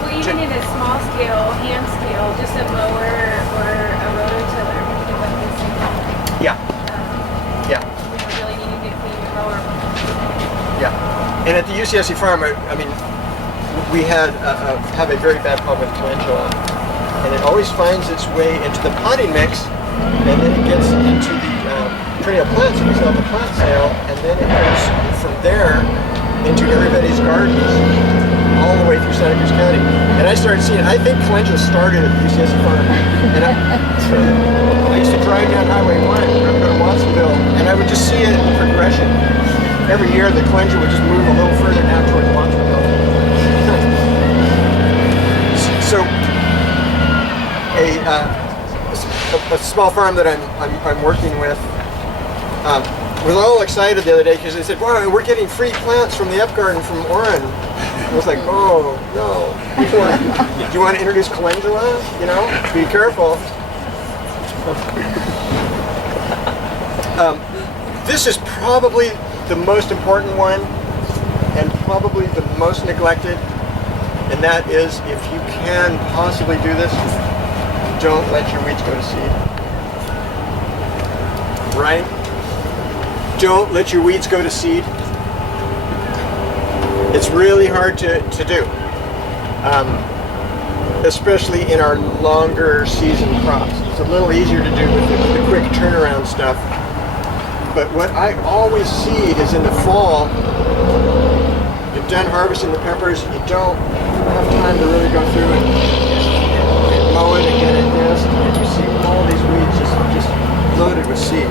Well, even in a small scale, hand scale, just a mower or a rototiller can give up the same thing. Yeah. Yeah. Really needing to clean your mower. Yeah. And at the UCSC farm, I mean, we have a very bad problem with calendula, and it always finds its way into the potting mix, and then it gets into the perennial plants, and we sell the plant sale, and then it goes from there into everybody's gardens, all the way through Santa Cruz County. And I started seeing, I think calendula started at the UCSC farm, and I used to drive down Highway 1, go to Watsonville, and I would just see it in progression. Every year the calendula would just move a little further down towards Watsonville. So a small farm that I'm working with was all excited the other day because they said, "Wow, we're getting free plants from the Up Garden from Orrin." I was like, "Oh no! Do you want to introduce calendula? You know, be careful." This is probably the most important one, and probably the most neglected. And that is, if you can possibly do this, don't let your weeds go to seed. Right? Don't let your weeds go to seed. It's really hard to do, especially in our longer season crops. It's a little easier to do with the quick turnaround stuff. But what I always see is in the fall, you've done harvesting the peppers, you don't have time to really go through and mow it and get it missed, and you see all these weeds just loaded with seed.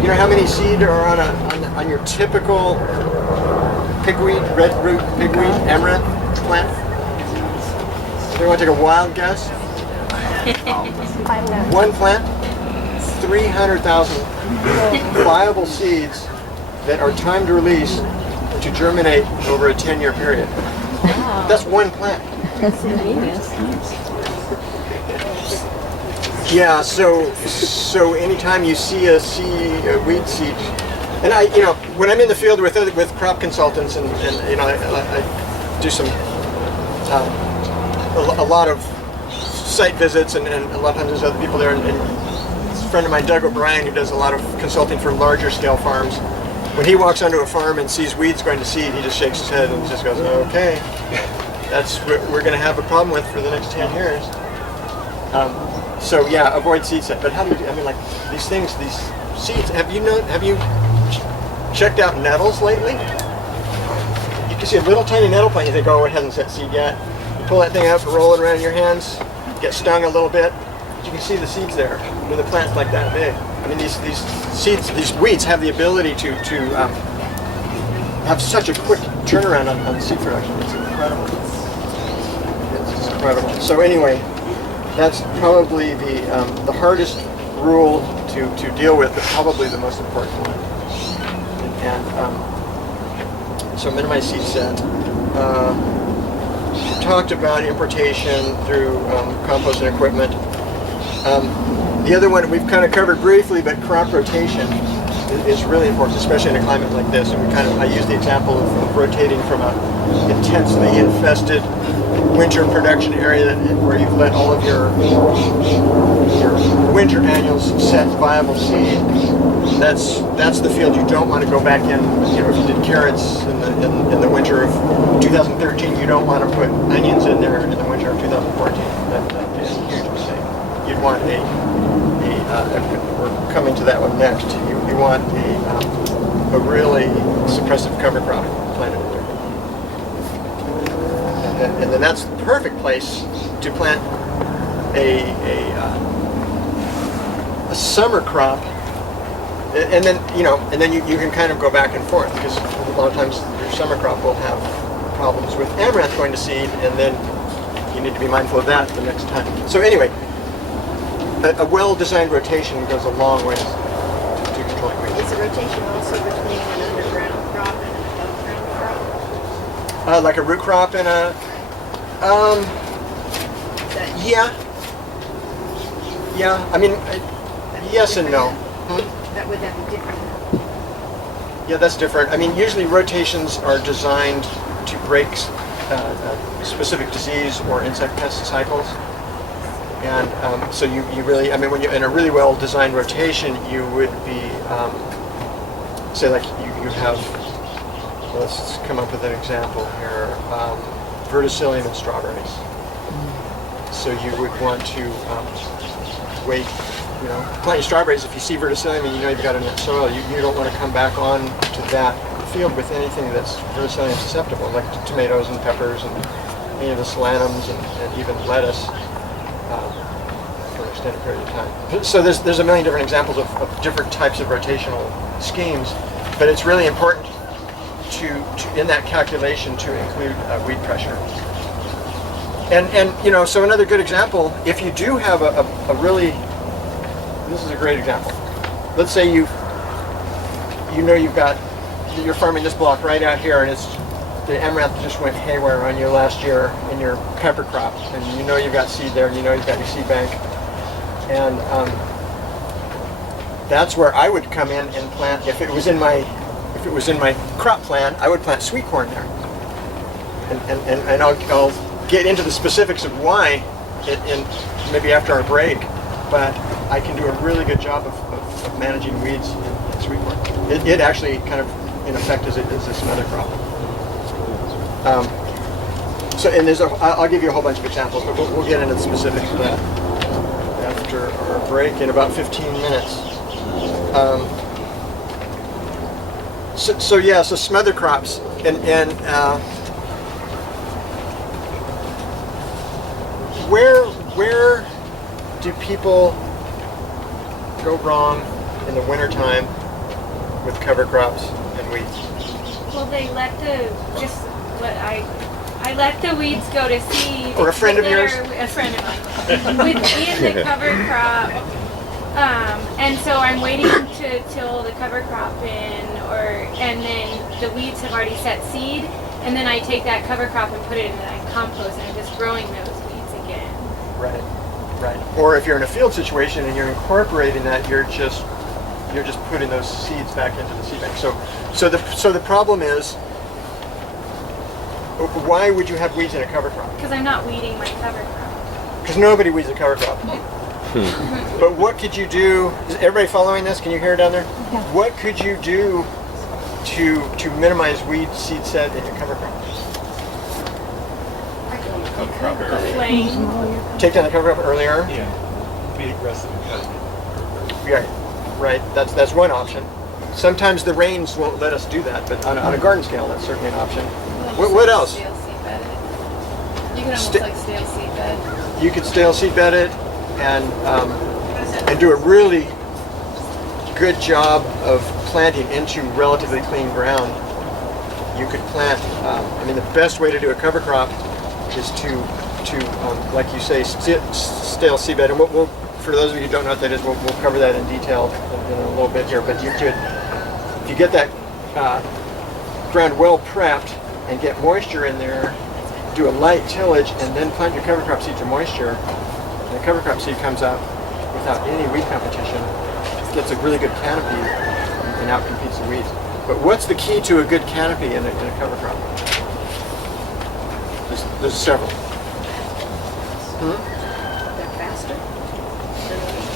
You know how many seed are on your typical pigweed, red root pigweed, amaranth plant? Do you want to take a wild guess? One plant, 300,000 viable seeds that are timed to release to germinate over a 10-year period. Wow. That's one plant. That's ingenious. Yeah, so anytime you see a weed seed, and when I'm in the field with crop consultants and I do some a lot of site visits and a lot of times there's other people there and a friend of mine, Doug O'Brien, who does a lot of consulting for larger scale farms. When he walks onto a farm and sees weeds going to seed, he just shakes his head and just goes, "Okay, that's what we're going to have a problem with for the next 10 years." So yeah, avoid seed set. But how do you? I mean, like these things, these seeds. Have you checked out nettles lately? You can see a little tiny nettle plant. You think, "Oh, it hasn't set seed yet." You pull that thing up, roll it around in your hands, get stung a little bit. But you can see the seeds there when the plant's like that big. I mean, these seeds, these weeds have the ability to have such a quick turnaround on seed production. It's incredible. It's just incredible. So anyway, that's probably the hardest rule to deal with, but probably the most important one. And so minimize seed set. We talked about importation through compost and equipment. The other one we've kind of covered briefly, but crop rotation is really important, especially in a climate like this. And I use the example of rotating from an intensely infested winter production area where you've let all of your winter annuals set viable seed that's the field you don't want to go back in. You know, if you did carrots in the winter of 2013, you don't want to put onions in there in the winter of 2014. That is a huge mistake. You'd want we're coming to that one next. You want a really suppressive cover crop planted in there. And then that's the perfect place to plant a summer crop, and then you can kind of go back and forth, because a lot of times your summer crop will have problems with amaranth going to seed, and then you need to be mindful of that the next time. So anyway, a well-designed rotation goes a long way to controlling weeds. Is a rotation also between an underground crop and an above ground crop? Like a root crop and a yeah. I mean, yes and no. Would that be different? Yeah, that's different. I mean, usually rotations are designed to break specific disease or insect pest cycles. And so you really, I mean, when you're in a really well-designed rotation, you would be, say like you have, let's come up with an example here, verticillium and strawberries. So you would want to wait, plant your strawberries. If you see verticillium and you know you've got it in that soil, you don't want to come back on to that field with anything that's verticillium susceptible, like tomatoes and peppers and any of the solanums and even lettuce for an extended period of time. So there's a million different examples of different types of rotational schemes, but it's really important to in that calculation to include weed pressure. And so another good example, if you do have a really, this is a great example. Let's say you're farming this block right out here, and the amaranth just went haywire on you last year in your pepper crop, and you've got seed there, and you've got your seed bank, and that's where I would come in and plant. If it was in my crop plan, I would plant sweet corn there, and I'll get into the specifics of why maybe after our break, but I can do a really good job of managing weeds in sweet corn. It actually kind of, in effect, is a smother crop. And I'll give you a whole bunch of examples, but we'll get into the specifics of that after our break in about 15 minutes. So smother crops, and where do people go wrong in the wintertime with cover crops and weeds? Well, they let I let the weeds go to seed. Or a friend of yours? A friend of mine. Within the cover crop. And so I'm waiting to till the cover crop and then the weeds have already set seed, and then I take that cover crop and put it into that compost, and I'm just growing those weeds again. Right. Or if you're in a field situation and you're incorporating that, you're just putting those seeds back into the seed bank. So the problem is, why would you have weeds in a cover crop? Because I'm not weeding my cover crop. Because nobody weeds a cover crop. But what could you do? Is everybody following this? Can you hear it down there? Yeah. What could you do to minimize weed seed set in your cover crop? Take down the cover crop earlier. Yeah. Be aggressive and cut it. Yeah, right. That's one option. Sometimes the rains won't let us do that, but on a garden scale, that's certainly an option. What else? Stale seed bed it. You can almost like stale seed bed. You could stale seed bed it and do a really good job of planting into relatively clean ground. You could plant. The best way to do a cover crop is to like you say, stale seed bed. And we'll for those of you who don't know what that is, we'll cover that in detail in a little bit here. But if you get that ground well prepped and get moisture in there, do a light tillage, and then plant your cover crop seed to moisture, and the cover crop seed comes out without any weed competition, gets a really good canopy and outcompetes the weeds. But what's the key to a good canopy in a cover crop? There's several. They're faster.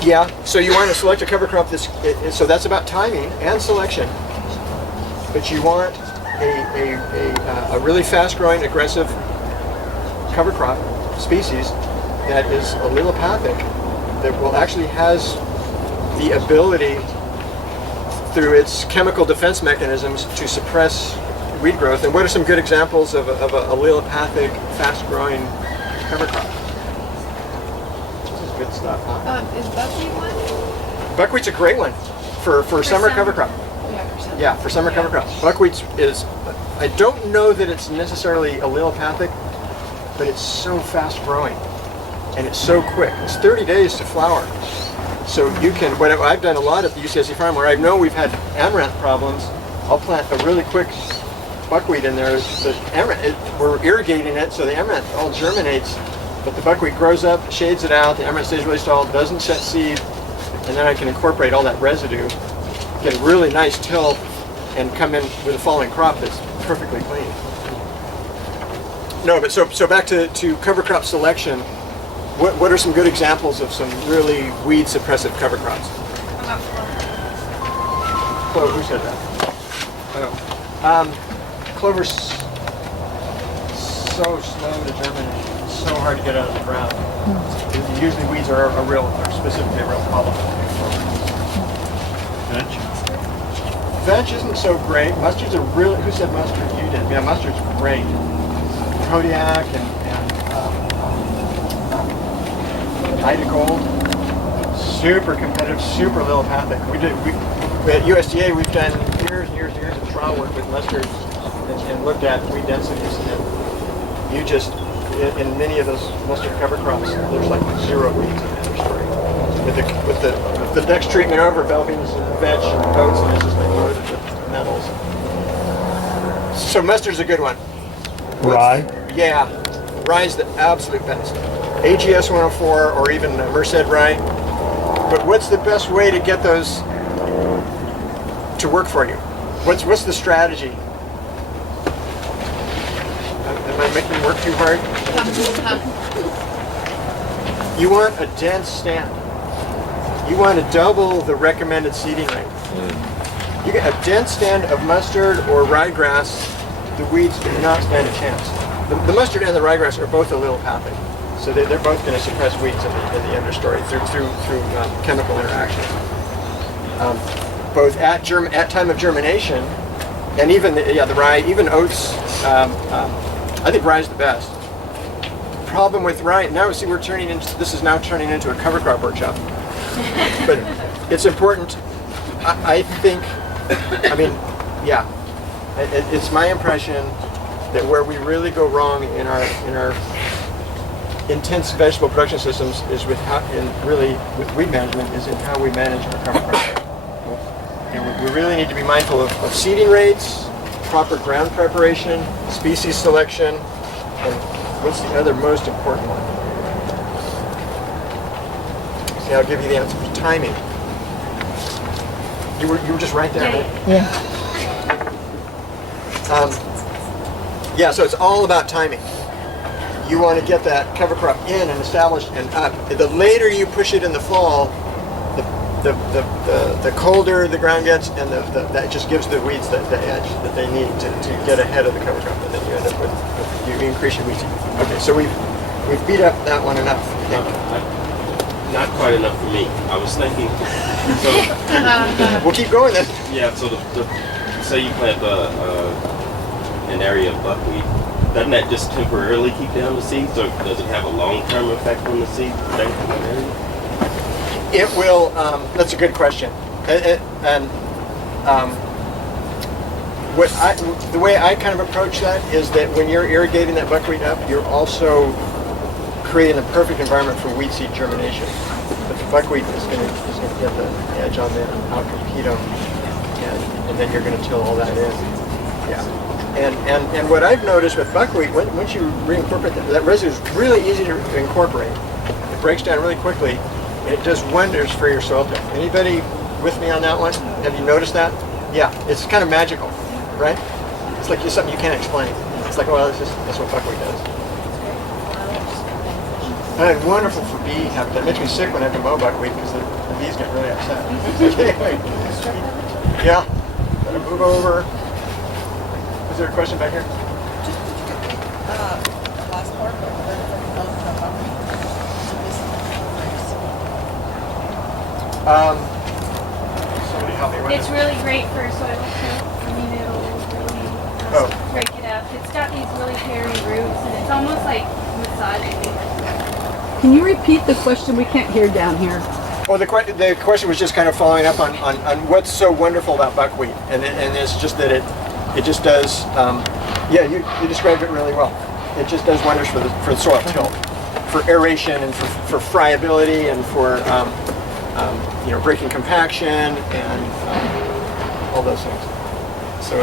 Yeah, so you want to select a cover crop so that's about timing and selection. But you want a really fast-growing, aggressive cover crop species that is allelopathic, that will actually has the ability through its chemical defense mechanisms to suppress weed growth. And what are some good examples of a allelopathic, fast-growing cover crop? This is good stuff, huh? Is buckwheat one? Buckwheat's a great one for summer cover crop. Yeah, for summer. Yeah, for summer cover crop. Buckwheat is, I don't know that it's necessarily allelopathic, but it's so fast-growing, and it's so quick. It's 30 days to flower. So you can, what I've done a lot at the UCSC farm where I know we've had amaranth problems, I'll plant a really quick buckwheat in there. The amaranth, we're irrigating it, so the amaranth all germinates, but the buckwheat grows up, shades it out, the amaranth stays really tall, doesn't set seed, and then I can incorporate all that residue, get a really nice till, and come in with a falling crop that's perfectly clean. No, but so back to cover crop selection. What are some good examples of some really weed suppressive cover crops? Clover, who said that? Oh. Clover's so slow to germinate. It's so hard to get out of the ground. Usually weeds are specifically a real problem. Vetch isn't so great. Mustard's who said mustard? You did. Yeah, mustard's great. Kodiak and Ida Gold, super competitive, super allelopathic. At USDA we've done years and years and years of trial work with mustards and looked at weed densities, and you just in many of those mustard cover crops there's like 0 weeds in the understory. With the next treatment over, bell beans and vetch and oats, and it's just like loaded with metals. So mustard's a good one. Rye? Yeah, rye's the absolute best. AGS 104 or even Merced rye. But what's the best way to get those to work for you? What's the strategy? Am I making work too hard? You want a dense stand. You want to double the recommended seeding rate. You get a dense stand of mustard or ryegrass, the weeds do not stand a chance. The mustard and the ryegrass are both allelopathic. So they're both going to suppress weeds in the understory through chemical interaction. Both at time of germination, and even the rye, even oats. I think rye is the best. Problem with rye now, see, this is now turning into a cover crop workshop. But it's important. It's my impression that where we really go wrong in our intense vegetable production systems is with weed management is in how we manage our cover crop. And we really need to be mindful of seeding rates, proper ground preparation, species selection, and what's the other most important one? See, I'll give you the answer. Timing. You were just right there, right? Yeah. So it's all about timing. You want to get that cover crop in and established and up. The later you push it in the fall, the colder the ground gets, and that just gives the weeds the edge that they need to get ahead of the cover crop, and then you end up with you increase your weed seed. Okay, so we've beat up that one enough, I think. Not quite enough for me. I was thinking. So we'll keep going then. Yeah. So say you plant an area of buckwheat. Doesn't that just temporarily keep down the seeds, or does it have a long-term effect on the seed? It will. That's a good question. The way I kind of approach that is that when you're irrigating that buckwheat up, you're also creating the perfect environment for weed seed germination. But the buckwheat is going to get the edge on them and outcompete them, and then you're going to till all that in. Yeah. And what I've noticed with buckwheat, once you reincorporate that residue is really easy to incorporate. It breaks down really quickly, and it does wonders for your soil tech. Anybody with me on that one? Have you noticed that? Yeah, it's kind of magical, right? It's like something you can't explain. It's like, well, that's what buckwheat does. Wonderful for bee habitat. It makes me sick when I have to mow buckwheat because the bees get really upset. Anyway, yeah, gotta move over. Is there a question back here? Last part, Somebody help me with It's it. really great for soil tilt. I mean, it'll really break it up. It's got these really hairy roots, and it's almost like massaging it. Can you repeat the question? We can't hear down here. Well, the question was just kind of following up on what's so wonderful about buckwheat, and it's just that it just does. Yeah, you described it really well. It just does wonders for the soil tilt, for aeration, and for friability, and for breaking compaction, and all those things. So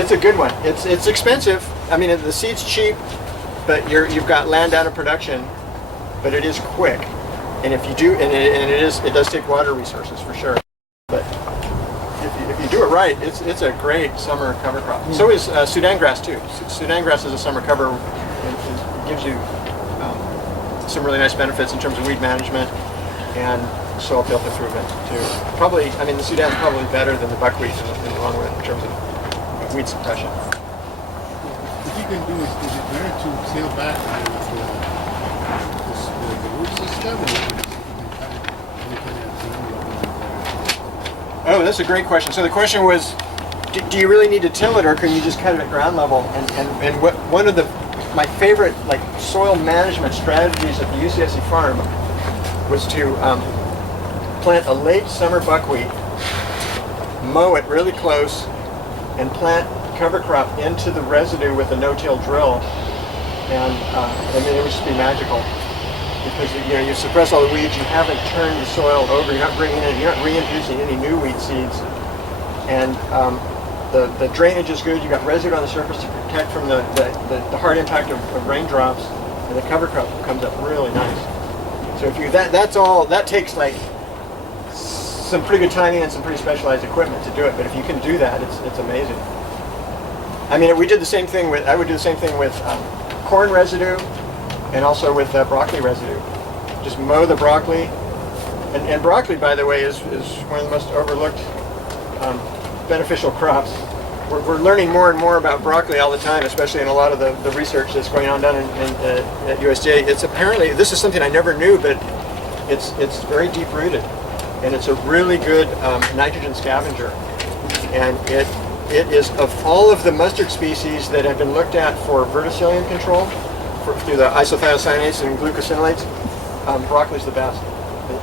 it's a good one. It's expensive. I mean, the seed's cheap, but you've got land out of production, but it is quick. And if you do, it does take water resources for sure. But if you do it right, it's a great summer cover crop. Yeah. So is Sudan grass too. Sudan grass is a summer cover. It gives you some really nice benefits in terms of weed management and soil tilt improvement too. Probably, I mean, the Sudan is probably better than the buckwheat in the long run in terms of weed suppression. What you can do is it better to seal back the root system, or you can cut it, and you can add. Oh, that's a great question. So the question was, do you really need to till it, or can you just cut it at ground level? And what one of my favorite soil management strategies at the UCSC farm was to plant a late summer buckwheat, mow it really close, and plant cover crop into the residue with a no-till drill. And I mean, it would just be magical. Because you suppress all the weeds, you haven't turned the soil over, you're not reintroducing any new weed seeds, and the drainage is good. You got residue on the surface to protect from the hard impact of raindrops, and the cover crop comes up really nice. So if you that takes some pretty good timing and some pretty specialized equipment to do it. But if you can do that, it's amazing. I mean, I would do the same thing with corn residue. And also with broccoli residue. Just mow the broccoli. And broccoli, by the way, is one of the most overlooked beneficial crops. We're learning more and more about broccoli all the time, especially in a lot of the research that's going on down at USDA. It's apparently, this is something I never knew, but it's very deep rooted. And it's a really good nitrogen scavenger. And it is, of all of the mustard species that have been looked at for verticillium control, through the isothiocyanates and glucosinolates, broccoli is the best.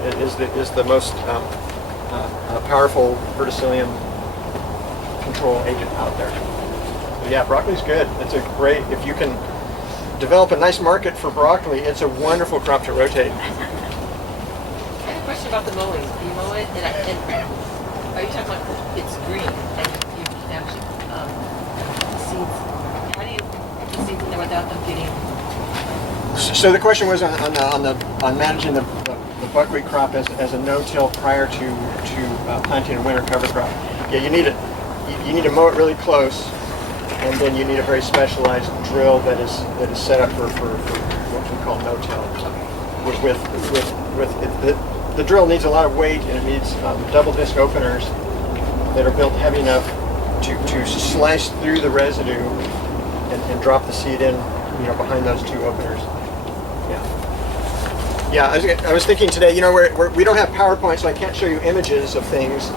It is the most powerful verticillium control agent out there. But yeah, broccoli's good. It's a great, if you can develop a nice market for broccoli, it's a wonderful crop to rotate. I have a question about the mowing. You mow it, and are you talking about it's green and you actually seeds? How do you seed them without them getting? So the question was on managing the buckwheat crop as a no-till prior to planting a winter cover crop. Yeah, you need to mow it really close, and then you need a very specialized drill that is set up for what we call no-till. The drill needs a lot of weight, and it needs double disc openers that are built heavy enough to slice through the residue and drop the seed in, behind those two openers. Yeah, I was thinking today, we don't have PowerPoint, so I can't show you images of things,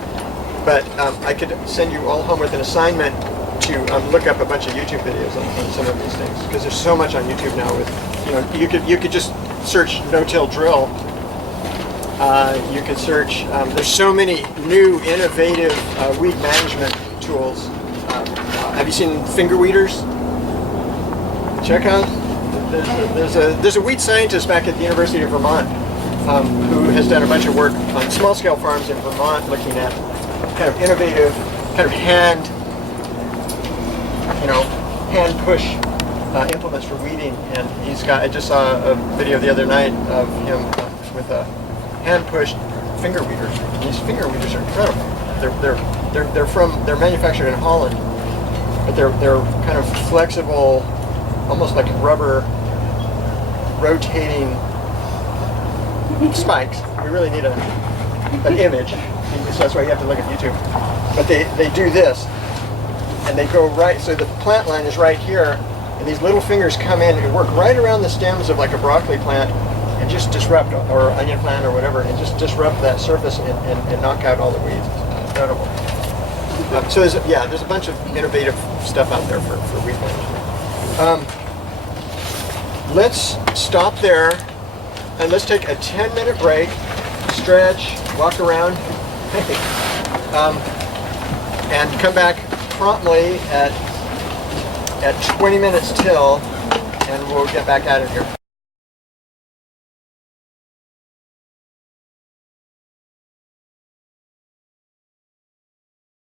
but I could send you all home with an assignment to look up a bunch of YouTube videos on some of these things, because there's so much on YouTube now. With you could just search no-till drill. You could search. There's so many new, innovative weed management tools. Have you seen finger weeders? Check out. There's a weed scientist back at the University of Vermont who has done a bunch of work on small-scale farms in Vermont, looking at kind of innovative, kind of hand push implements for weeding. And I just saw a video the other night of him with a hand-pushed finger weeders. These finger weeders are incredible. They're manufactured in Holland, but they're kind of flexible, almost like rubber, rotating spikes. We really need an image. So that's why you have to look at YouTube. But they do this, and they go right, so the plant line is right here, and these little fingers come in and work right around the stems of like a broccoli plant and just disrupt, or onion plant or whatever, and just disrupt that surface and knock out all the weeds. It's incredible. So there's a bunch of innovative stuff out there for weed management. Let's stop there and let's take a 10-minute break, stretch, walk around, and come back promptly at 20 minutes till, and we'll get back at it here.